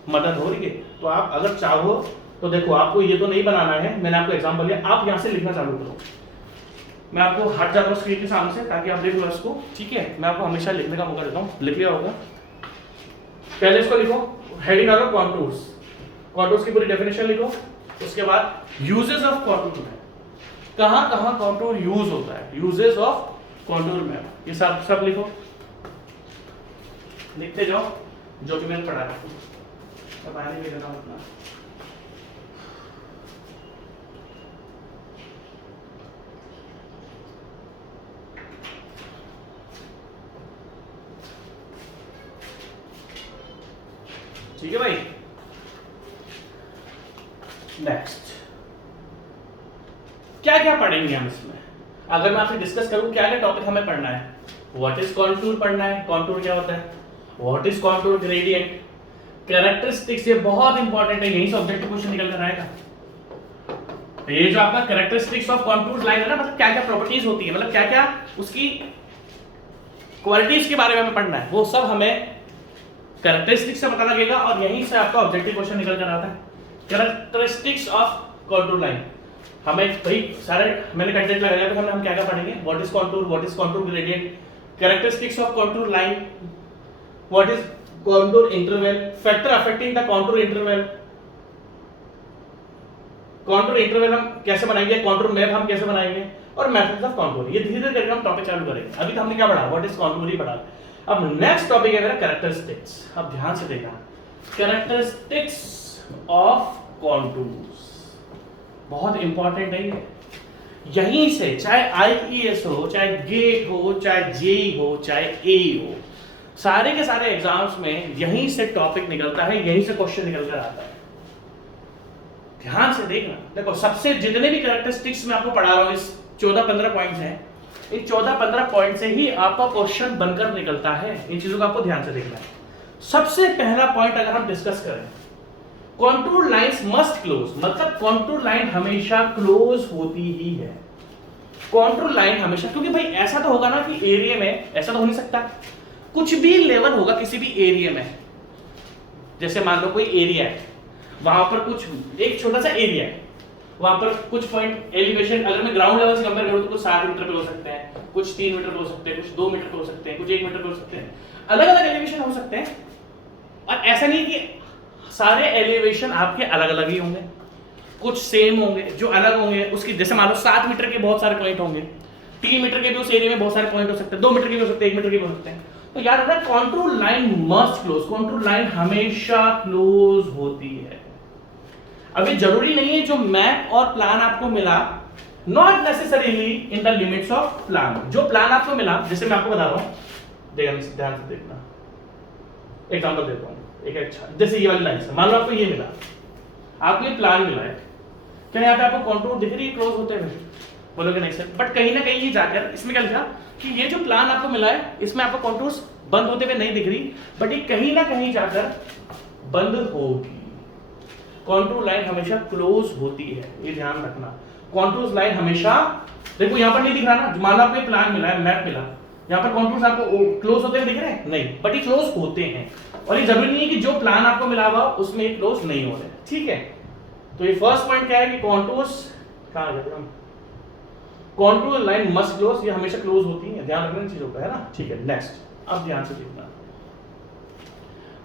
मदद हो रही है। तो आप अगर चाहो तो देखो, आपको ये तो नहीं बनाना है, मैंने आपको एग्जांपल दिया, आप यहां से लिखना चालू करो। मैं आपको हट जाता हूं स्क्रीन के सामने से ताकि आप देख लो इसको, ठीक है। मैं आपको हमेशा लिखने का मौका देता हूं, लिख लिया होगा। पहले इसको लिखो, हेडिंग डालो कॉन्टूर्स, कॉन्टूर्स की पूरी डेफिनेशन लिखो। उसके बाद यूजेस ऑफ कॉन्टूर मैप, कहां कहां कॉन्टूर यूज होता है, यूजेस ऑफ कॉन्टूर मैप, ये सब लिखो। लिखते जाओ जो कि मैंने पढ़ा है, पानी भी देना अपना। ठीक है भाई। नेक्स्ट क्या क्या पढ़ेंगे हम इसमें, अगर मैं आपसे डिस्कस करूं क्या क्या टॉपिक हमें पढ़ना है। व्हाट इज कॉन्टूर पढ़ना है, कॉन्टूर क्या होता है, what is contour gradient, characteristics, ये बहुत इंपॉर्टेंट है, यहीं से ऑब्जेक्टिव क्वेश्चन निकल कर आएगा। ये जो आपका कैरेक्टरिस्टिक्स ऑफ कॉन्टूर लाइन है ना, मतलब क्या क्या प्रॉपर्टीज होती है, मतलब क्या क्या उसकी क्वालिटीज के बारे में हमें पढ़ना है, वो सब हमें कैरेक्टरिस्टिक्स से पता लगेगा और यहीं से आपका ऑब्जेक्टिव क्वेश्चन निकल कर आता है। कैरेक्टरिस्टिक्स ऑफ कॉन्टूर लाइन, हमें भाई सारे मैंने कंटेंट लगाया तो हम क्या क्या पढ़ेंगे, what is contour gradient, characteristics of contour line, what is contour interval, factor affecting the contour interval, contour interval हम कैसे बनाएंगे, कॉन्टूर मैप हम कैसे बनाएंगे, और मेथड्स ऑफ कॉन्टूर। ये धीरे धीरे करके हम टॉपिक चालू करेंगे। अभी तो हमने क्या पढ़ा, व्हाट इज कॉन्टूर ही पढ़ा। अब नेक्स्ट टॉपिक है मेरा कैरेक्टरिस्टिक्स। अब ध्यान से देखना, कैरेक्टरिस्टिक्स ऑफ कॉन्टूर्स बहुत इंपॉर्टेंट है ये। यहीं से, चाहे IES हो, चाहे गेट हो, चाहे जेई हो, चाहे AE हो, सारे के सारे एग्जाम्स में यहीं से टॉपिक निकलता है, यहीं से क्वेश्चन निकल कर आता है। ध्यान से देखना, देखो सबसे जितने भी कैरेक्टरिस्टिक्स मैं आपको पढ़ा रहा हूं, इस 14-15 पॉइंट्स हैं, इन 14-15 पॉइंट से ही आपका क्वेश्चन बनकर निकलता है। इन चीजों को आपको ध्यान से देखना है। सबसे पहला पॉइंट अगर हम डिस्कस करें, कॉन्टूर लाइंस मस्ट क्लोज, मतलब कॉन्टूर लाइन हमेशा क्लोज होती ही है। कॉन्टूर लाइन हमेशा, क्योंकि भाई ऐसा तो होगा ना कि एरिया में, ऐसा तो हो नहीं सकता, कुछ भी लेवल होगा किसी भी एरिया में। जैसे मान लो कोई एरिया है, वहां पर कुछ एक छोटा सा एरिया है, वहां पर कुछ पॉइंट एलिवेशन, अगर मैं ग्राउंड लेवल से कंपेयर करूं तो कुछ 7 मीटर पे हो सकते हैं, कुछ 3 मीटर पे हो सकते हैं, कुछ 2 मीटर पे हो सकते हैं, कुछ 1 मीटर पे हो सकते हैं, अलग अलग एलिवेशन हो सकते हैं। और ऐसा नहीं कि सारे एलिवेशन आपके अलग अलग ही होंगे, कुछ सेम होंगे, जो अलग होंगे उसकी, जैसे मान लो 7 मीटर के बहुत सारे पॉइंट होंगे, 3 मीटर के भी उस एरिया में बहुत सारे पॉइंट हो सकते हैं, 2 मीटर के भी हो सकते हैं, 1 मीटर के भी हो सकते हैं। तो याद रखना, contour line must close, contour line हमेशा क्लोज होती है। अभी जरूरी नहीं है जो मैप और प्लान आपको मिला, not necessarily in the limits of plan. जो प्लान आपको मिला, जैसे मैं आपको बता रहा हूं, ध्यान से देखना, एग्जांपल देता हूं एक अच्छा, जैसे ये वाली लाइन से मान लो आपको ये मिला, आपको ये प्लान मिला है, क्या यहाँ पे आपको कॉन्टूर दिख रही है क्लोज होते हुए? बोलोगे नहीं सर, बट कहीं ना कहीं ये जाकर इसमें क्या लिखा कि ये जो प्लान आपको मिला है इसमें आपको कॉन्टूर्स बंद होते हुए नहीं दिख रही, बट ये कहीं ना कहीं जाकर बंद होगी। कॉन्टूर लाइन हमेशा क्लोज होती है, ये ध्यान रखना। कॉन्टूर लाइन हमेशा, देखो यहां पर नहीं दिख रहा ना, मान लो आपको प्लान मिला है, मैप मिला, यहां पर कॉन्टूर्स आपको क्लोज होते हुए दिख रहे हैं? नहीं, बट ये क्लोज होते हैं। और ये जरूरी नहीं है कि जो प्लान आपको मिला हुआ उसमें ये क्लोज नहीं हो रहे, ठीक है। तो ये फर्स्ट पॉइंट क्या है कि कॉन्टूर्स, कहां गए हम, कॉन्टूर लाइन मस्ट क्लोज, ये हमेशा क्लोज होती है, ध्यान रखना इन चीजों का, है ना, ठीक है। नेक्स्ट, अब ध्यान से देखना,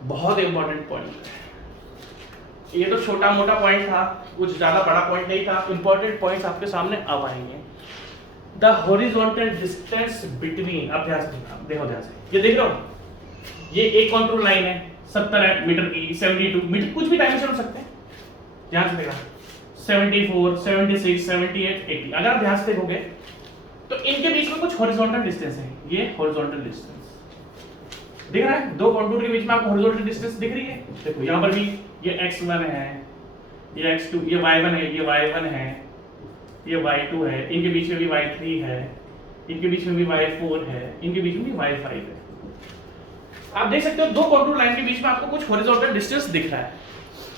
बहुत इंपॉर्टेंट पॉइंट है ये। तो छोटा मोटा पॉइंट था, कुछ ज्यादा बड़ा पॉइंट नहीं था, इंपॉर्टेंट पॉइंट्स आपके सामने अब आएंगे। द हॉरिजॉन्टल डिस्टेंस बिटवीन, अब ध्यान से देखो, ध्यान से ये देख रहे हो, ये एक कॉन्टूर लाइन है 70 मीटर की, 72 मीटर, कुछ भी डायमेंशन हो सकते हैं, ध्यान से देखना, 74, 76, 78, 80। अगर आप ध्यान से देखोगे तो इनके बीच में कुछ हॉरिजॉन्टल डिस्टेंस है, ये हॉरिजॉन्टल डिस्टेंस दिख रहा है, दो कॉन्टूर के बीच में आपको हॉरिजॉन्टल डिस्टेंस दिख रही है। देखो यहां पर भी ये x1 है, ये x2, ये y1 है, ये y1 है, ये y2 है, इनके बीच में भी y3 है, इनके बीच में भी y4 है, इनके बीच में भी y5 है। आप देख सकते हो दो कॉन्टूर लाइन के बीच में आपको कुछ हॉरिजॉन्टल डिस्टेंस दिख रहा है,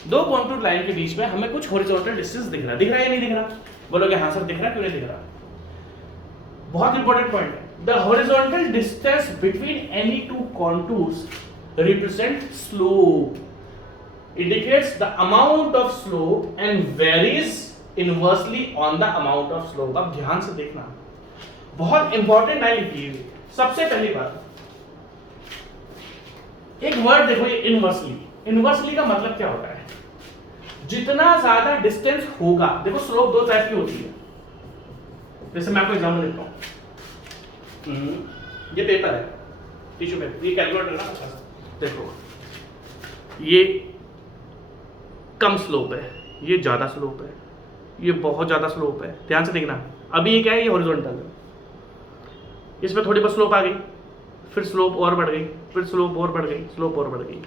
दो कॉन्टूर लाइन के बीच में हमें कुछ हॉरिजॉन्टल डिस्टेंस दिख रहा है, दिख रहा है या नहीं दिख रहा? बोलोगे हाँ सर दिख रहा है, क्यों नहीं दिख रहा? बहुत इंपॉर्टेंट पॉइंट है। The horizontal distance between any two contours represent slope, indicates the amount of slope and varies inversely on the amount of slope। अब ध्यान से देखना, बहुत इंपॉर्टेंट लाइन लिखी है। सबसे पहली बात, एक वर्ड देखो, ये इनवर्सली। इनवर्सली का मतलब क्या होता है? जितना ज्यादा डिस्टेंस होगा, देखो स्लोप दो टाइप की होती है, जैसे मैं आपको एग्जांपल देता हूं, ये पेपर है, टिश्यू पेपर, ये कैलकुलेटर ना, अच्छा देखो ये कम स्लोप है, ये ज्यादा स्लोप है, ये बहुत ज्यादा स्लोप है, ध्यान से देखना। अभी ये क्या है, ये हॉरिजॉन्टल है, इसमें थोड़ी बहुत स्लोप आ गई, फिर स्लोप और बढ़ गई, फिर स्लोप और बढ़ गई, स्लोप और बढ़ गई।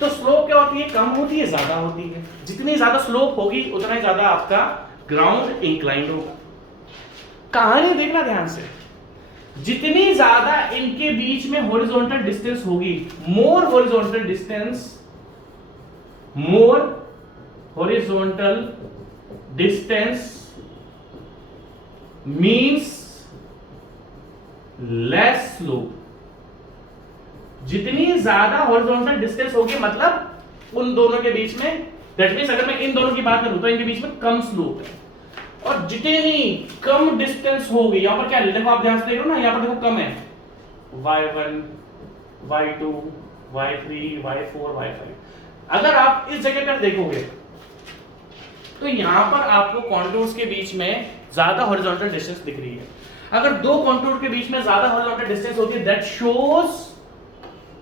तो स्लोप क्या होती है? कम होती है, ज्यादा होती है। जितनी ज्यादा स्लोप होगी उतना ही ज्यादा आपका ग्राउंड इंक्लाइंड होगा। कहानी देखना ध्यान से, जितनी ज्यादा इनके बीच में हॉरिजॉन्टल डिस्टेंस होगी, more horizontal distance, more horizontal distance means less slope। जितनी ज्यादा हॉरिजॉन्टल डिस्टेंस होगी मतलब उन दोनों के बीच में, दैट मींस अगर मैं इन दोनों की बात करूं तो इनके बीच में कम स्लोप है, और जितनी कम डिस्टेंस होगी, यहां पर क्या है, देखो आप ध्यान से देखो ना, यहां पर देखो कम है, y1, y2, y3, y4, y5। अगर आप इस जगह पर देखोगे तो यहां पर आपको कॉन्टूर्स के बीच में ज्यादा हॉरिजॉन्टल डिस्टेंस दिख रही है। अगर दो कॉन्टूर के बीच में ज्यादा हॉरिजॉन्टल डिस्टेंस होती है, दैट शोज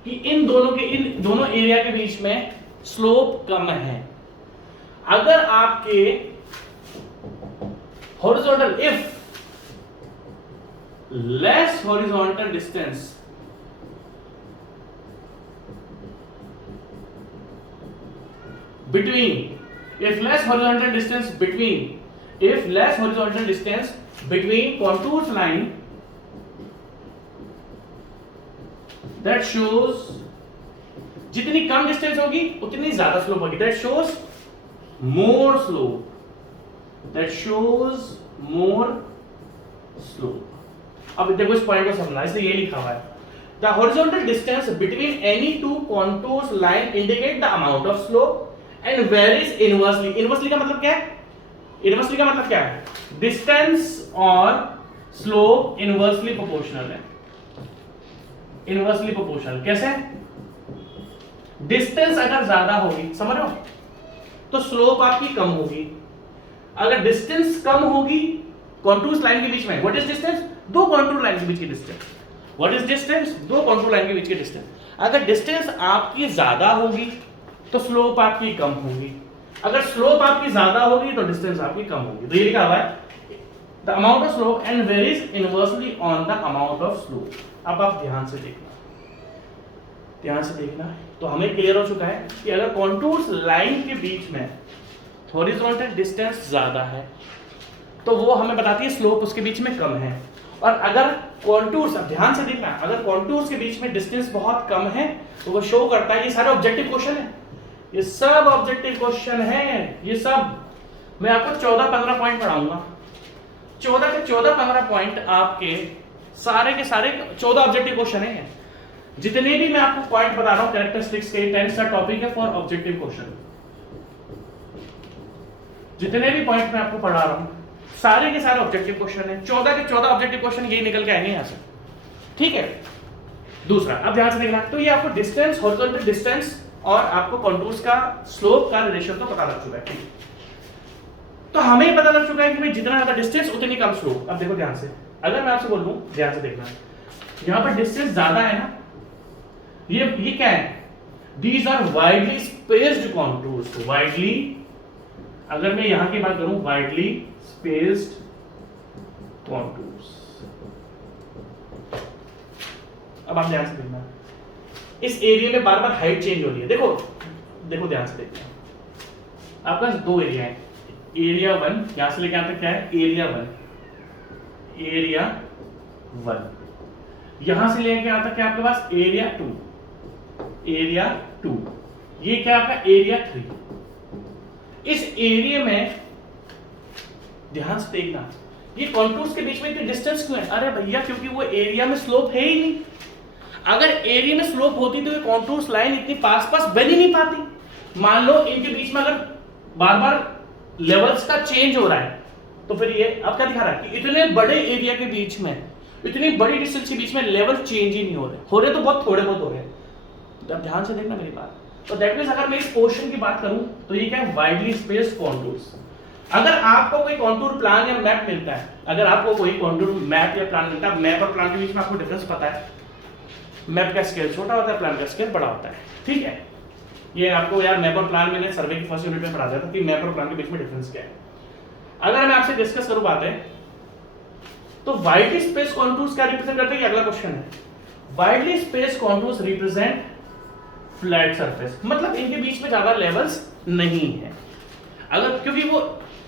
कि इन दोनों एरिया के बीच में स्लोप कम है। अगर आपके horizontal, if less horizontal distance between, if less horizontal distance between contours line, that shows, जितनी कम डिस्टेंस होगी उतनी ज्यादा स्लोप होगी, that shows more slope, अब देखो इस पॉइंट को समझना, इसलिए ये लिखा हुआ है, the horizontal distance between any two contours line indicate the amount of slope and varies inversely. Inversely का मतलब क्या है? Inversely का मतलब क्या है? Distance और slope inversely proportional है. Inversely proportional कैसे? Distance अगर ज्यादा होगी, समझ रहे हो, तो स्लोप आपकी कम होगी. अगर डिस्टेंस कम होगी कॉन्टूर लाइन के बीच में, व्हाट इज डिस्टेंस? दो कॉन्टूर लाइन के बीच की डिस्टेंस. What is distance? दो कॉन्टूर लाइन के बीच की डिस्टेंस. अगर डिस्टेंस आपकी ज्यादा होगी तो स्लोप आपकी कम होगी. अगर स्लोप आपकी ज्यादा होगी तो डिस्टेंस आपकी कम होगी. तो ये लिखा हुआ है the amount of slope and varies inversely on the amount of slope. अब आप ध्यान से देखना, तो हमें क्लियर हो चुका है कि अगर कॉन्टूर्स लाइन के बीच में हॉरिजॉन्टल डिस्टेंस ज्यादा है तो वो हमें बताती है स्लोप उसके बीच में कम है. और अगर कॉन्टूर्स, ध्यान से देखना, अगर कॉन्टूर्स के बीच में डिस्टेंस बहुत कम है तो वो शो करता है, ये सारे ऑब्जेक्टिव क्वेश्चन है, ये सब ऑब्जेक्टिव क्वेश्चन है, ये सब मैं आपको 14-15 पॉइंट पढ़ाऊंगा. 14 के 14-15 पॉइंट आपके सारे के सारे 14 ऑब्जेक्टिव क्वेश्चन है. जितने भी मैं आपको पॉइंट बता रहा हूं कैरेक्टरिस्टिक्स के, 10th का टॉपिक है फॉर ऑब्जेक्टिव क्वेश्चन. जितने भी पॉइंट मैं आपको पढ़ा रहा हूं सारे के सारे ऑब्जेक्टिव क्वेश्चन है. 14 के 14 ऑब्जेक्टिव क्वेश्चन यही निकल के आएंगे यहां से. ठीक है. दूसरा, अब ध्यान से देखना, तो ये आपको डिस्टेंस, हॉरिजॉन्टल डिस्टेंस और आपको कॉन्टूर्स का स्लोप का रिलेशन तो पता लग चुका है. तो हमें पता लग चुका है कि भाई जितना ज्यादा डिस्टेंस उतनी कम स्लोप. अब देखो ध्यान से, अगर मैं आपसे बोल दूं, ध्यान से देखना, यहां पर डिस्टेंस ज्यादा है ना, ये क्या है? These are widely spaced contours. Widely, अगर मैं यहां की बात करूं, वाइडली स्पेस्ड कॉन्टूर्स. अब आप ध्यान से देखना, इस एरिया में बार बार हाइट चेंज हो रही है. देखो ध्यान से देखना, आपके पास दो एरिया है. एरिया 1 यहां से लेके यहां तक क्या है? एरिया 1. यहां से लेके यहां तक क्या आपके पास? एरिया 2. ये क्या आपका? एरिया 3. इस एरिया में ध्यान से देखना, ये कॉन्टूर्स के बीच में इतनी डिस्टेंस क्यों है? अरे भैया, क्योंकि वो एरिया में स्लोप है ही नहीं. अगर एरिया में स्लोप होती तो ये कॉन्टूर्स लाइन इतनी पास बन ही नहीं पाती. मान लो इनके बीच में अगर बार बार लेवल्स का चेंज हो रहा है तो फिर ये अब क्या दिखा रहा है कि इतने बड़े एरिया के बीच में, इतनी बड़ी डिस्टेंस के बीच में लेवल चेंज ही नहीं हो रहे तो बहुत थोड़े बहुत हो रहे हैं. अब ध्यान से देखना मेरी बात. तो दैट मींस अगर मैं इस पोर्शन की बात करूं तो ये क्या है? Widely spaced contours. अगर आपको कोई कॉन्टूर प्लान या मैप मिलता है, मैप और प्लान के बीच में आपको डिफरेंस पता है. मैप का स्केल छोटा होता है, प्लान का स्केल बड़ा होता है. ठीक है, ये आपको यार मैप और प्लान मैंने सर्वे की फर्स्ट यूनिट में पढ़ा दिया था कि मैप और प्लान के बीच में डिफरेंस क्या है. अगर मैं आपसे डिस्कस करूं बातें, तो वाइडली स्पेस्ड कॉन्टूर्स क्या रिप्रेजेंट करते हैं? ये अगला क्वेश्चन है. Widely spaced contours represent flat surface, मतलब इनके बीच में ज्यादा लेवल्स नहीं है. अगर, क्योंकि वो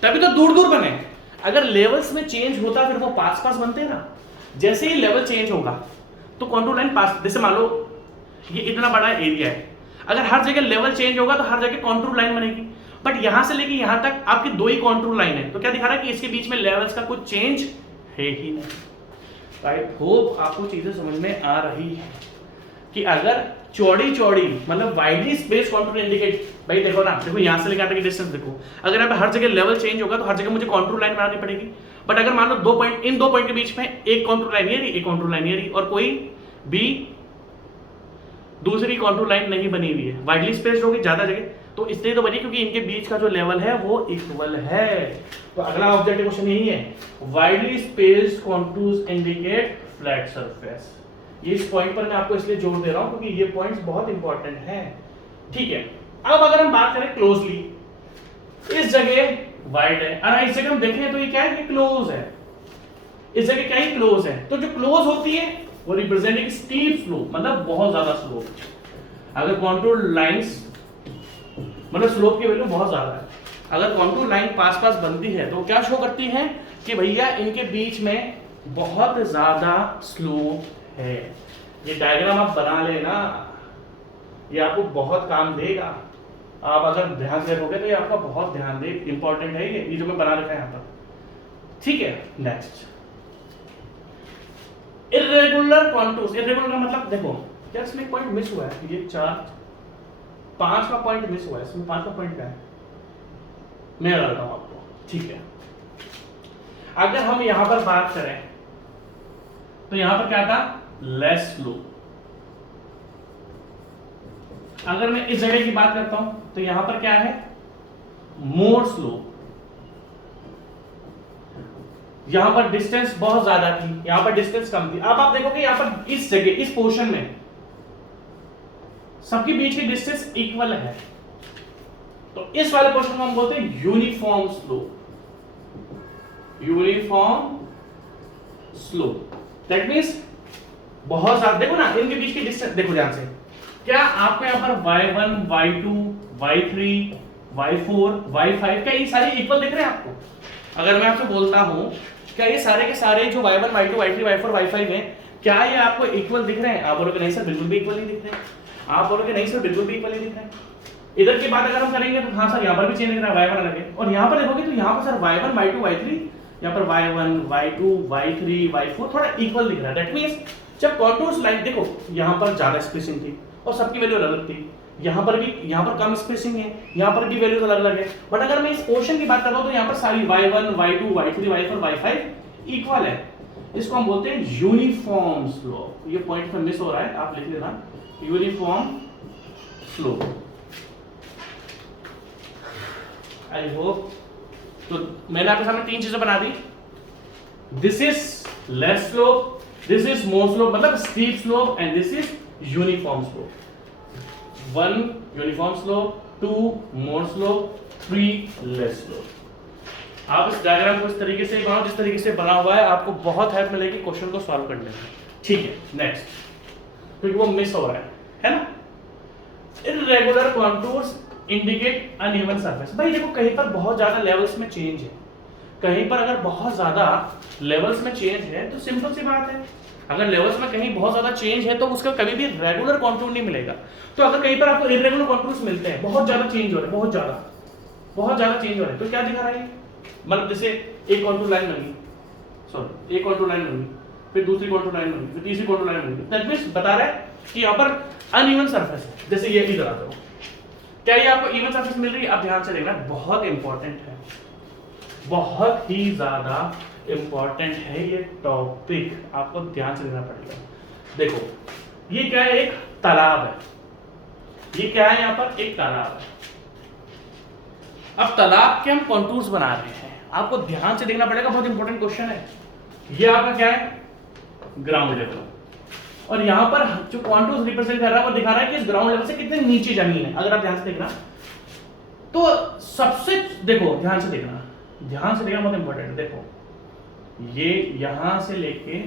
तभी तो दूर बने. अगर लेवल्स में चेंज होता फिर वो पास बनते हैं ना. जैसे ही लेवल चेंज होगा तो कॉन्टूर लाइन पास, जैसे मान लो ये इतना बड़ा एरिया है, अगर हर जगह लेवल चेंज होगा तो हर जगह कॉन्टूर लाइन बनेगी. बट यहां से लेके यहां तक आपकी दो ही कॉन्टूर लाइन है, तो क्या दिखा रहा है कि इसके बीच में लेवल्स का कुछ चेंज है ही नहीं. आई होप आपको चीजें समझ में आ रही है कि अगर चौड़ी मतलब वाइडली स्पेस कॉन्टूर इंडिकेट, भाई देखो ना, देखो यहां से लेकर की डिस्टेंस देखो, अगर यहाँ पे हर जगह लेवल चेंज होगा तो हर जगह मुझे कॉन्टूर लाइन बनानी पड़ेगी. बट अगर मान लो इन दो पॉइंट के बीच में एक कॉन्टूर लाइन ये रही, एक कॉन्टूर लाइन ये रही, और कोई भी दूसरी कॉन्टूर लाइन नहीं बनी हुई है, वाइडली स्पेस्ड होगी ज्यादा जगह, तो इसलिए तो बनी क्योंकि इनके बीच का जो लेवल है वो इक्वल है. तो अगला ऑब्जेक्टिव क्वेश्चन यही है, widely spaced contours indicate flat surface. ये इस पॉइंट पर मैं आपको इसलिए जोर दे रहा हूं क्योंकि ये पॉइंट्स बहुत इंपॉर्टेंट हैं. ठीक है, अब अगर हम बात करें क्लोजली, इस जगह वाइड है, और इस जगह हम देखें तो ये क्या है, ये क्लोज है, इस जगह क्या है, क्लोज है। तो जो क्लोज होती है वो रिप्रेजेंटिंग स्टीप स्लोप, मतलब बहुत ज्यादा स्लोप। अगर कॉन्टूर लाइंस मतलब स्लोप की वैल्यू बहुत ज्यादा है, अगर कॉन्टूर लाइन पास पास बनती है तो क्या शो करती है कि भैया इनके बीच में बहुत ज्यादा स्लोप है। ये डायग्राम आप बना लेना, ये आपको बहुत काम देगा। आप अगर ध्यान से देखोगे तो ये आपका बहुत ध्यान दे, इंपॉर्टेंट है ये जो मैं बना रखा है यहाँ पर। ठीक है, नेक्स्ट इर्रेगुलर कॉन्टूर्स। इर्रेगुलर का मतलब देखो क्या इसमें पॉइंट मिस हुआ है, ये 5 का पॉइंट मिस हुआ है, इसमें 5 का पॉइंट क्या है मैं बताता हूं आपको। ठीक है, अगर हम यहां पर बात करें तो यहां पर क्या था, लेस स्लोप। अगर मैं इस जगह की बात करता हूं तो यहां पर क्या है, मोर स्लोप। यहां पर डिस्टेंस बहुत ज्यादा थी, यहां पर डिस्टेंस कम थी। अब आप देखोगे यहां पर इस जगह, इस पोर्शन में सबके बीच की डिस्टेंस इक्वल है, तो इस वाले पोर्शन को हम बोलते हैं uniform slope. Uniform slope that means बहुत ज्यादा, देखो ना इनके बीच की डिस्टेंस देखो ध्यान से, क्या आपको यहां पर y1 y2 y3 y4 y5 क्या ये सारे इक्वल दिख रहे हैं आपको? अगर मैं आपसे बोलता हूं क्या ये सारे के सारे जो y1 y2 y3 y4 y5 हैं क्या ये आपको इक्वल दिख रहे हैं? आप बोलोगे नहीं सर बिल्कुल भी इक्वल नहीं दिख रहे हैं। आप बोलोगे नहीं सर बिल्कुल भी इक्वल नहीं दिख रहे हैं। इधर की बात अगर हम करेंगे तो हाँ सर यहाँ पर भी चेंज दिख रहा है, y1 अलग है, और यहाँ पर देखोगे तो यहाँ पर सर y1 y2 y3, यहाँ पर y1 y2 y3 y4 थोड़ा इक्वल दिख रहा है। दैट मींस जब कॉन्टूर्स लाइन देखो यहाँ पर ज्यादा स्पेसिंग थी और सबकी वैल्यू अलग थी, यहाँ पर भी, यहाँ पर कम स्पेसिंग है, यहाँ पर भी वैल्यूज अलग अलग है। बट अगर मैं इस पोर्शन की बात करता हूँ तो यहाँ पर सारी y1 y2 y3 y4 y5 equal है। इसको हम बोलते हैं यूनिफॉर्म स्लोप। ये पॉइंट पर मिस हो रहा है, आप लिख लेना यूनिफॉर्म स्लोप। आई होप तो मैंने आपके सामने 3 चीजें बना दी। This is less slope, this is more slope मतलब steep slope, and this is uniform slope. 1 uniform slope, 2 more slope, 3 less slope. आप इस डायग्राम को इस तरीके से बनाओ जिस तरीके से बना हुआ है, आपको बहुत हेल्प मिलेगी क्वेश्चन को सॉल्व करने में। ठीक है, नेक्स्ट, क्योंकि वो मिस हो रहा है ना। Irregular contours indicate uneven surface. भाई देखो कहीं पर बहुत ज्यादा लेवल्स में चेंज है, कहीं पर अगर बहुत ज्यादा लेवल्स में चेंज है तो सिंपल सी बात है, अगर लेवल्स में कहीं बहुत ज्यादा चेंज है तो उसका कभी भी रेगुलर कॉन्टूर नहीं मिलेगा। तो अगर कहीं पर आपको इर्रेगुलर कॉन्टूर्स मिलते हैं, बहुत ज्यादा चेंज हो रहे हैं, बहुत ज्यादा चेंज हो रहे हैं, तो क्या दिखा रहा है, मतलब जैसे एक कॉन्टूर लाइन बनी, सॉरी एक कॉन्टूर लाइन बनी, फिर दूसरी कॉन्टूर लाइन बनी, फिर तीसरी कॉन्टूर लाइन बनी, दैट मींस बता रहा है कि यहाँ पर अनइवन सरफेस है। जैसे ये इधर आता है, क्या ये आपको इवन सरफेस मिल रही है? आप ध्यान से देखना, बहुत इंपॉर्टेंट है, बहुत ही ज्यादा इंपॉर्टेंट है ये टॉपिक, आपको ध्यान से देखना पड़ेगा। देखो ये क्या है, एक तालाब है, ये क्या है, यहाँ पर एक तालाब है। अब तालाब के हम कॉन्टूर्स बना रहे हैं, आपको ध्यान से देखना पड़ेगा, बहुत इंपॉर्टेंट क्वेश्चन है। ये आपका क्या है, ग्राउंड लेवल, और यहाँ पर जो कॉन्टूर्स रिप्रेजेंट कर रहा है वो दिखा रहा है कि इस ग्राउंड लेवल से कितने नीचे जमीन है। अगर आप ध्यान से देखना तो सबसे, देखो ध्यान से देखना बहुत इंपॉर्टेंट है। देखो ये यहां से लेके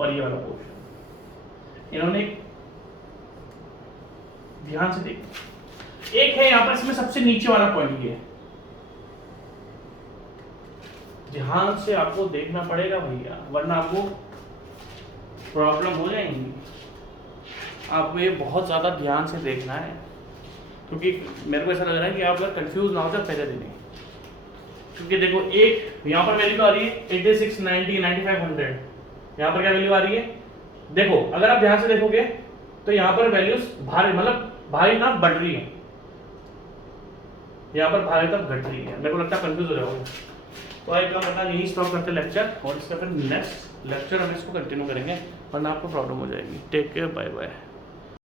और ये वाला पोर्शन इन्होंने, ध्यान से देखो, एक है यहां पर, इसमें सबसे नीचे वाला पॉइंट ये है, ध्यान से आपको देखना पड़ेगा भैया, वरना आपको प्रॉब्लम हो जाएंगी। आपको ये बहुत ज्यादा ध्यान से देखना है, क्योंकि मेरे को ऐसा लग रहा है कि आप अगर कंफ्यूज ना हो जाए पहले दिन, क्योंकि देखो एक यहाँ पर वैल्यू आ रही है 86, 90, 95, 100, यहाँ पर क्या वैल्यू आ रही है, देखो अगर आप ध्यान से देखोगे तो यहाँ पर वैल्यूज भारी, मतलब भारी ना बढ़ रही है, यहाँ पर भारी तक घट रही है। मेरे को लगता है कंफ्यूज हो जाओगे, तो एक काम करना, यही स्टॉप करते लेक्चर, और इसका फिर नेक्स्ट लेक्चर हम इसको कंटिन्यू करेंगे, वरना आपको प्रॉब्लम हो जाएगी। Take care, bye bye.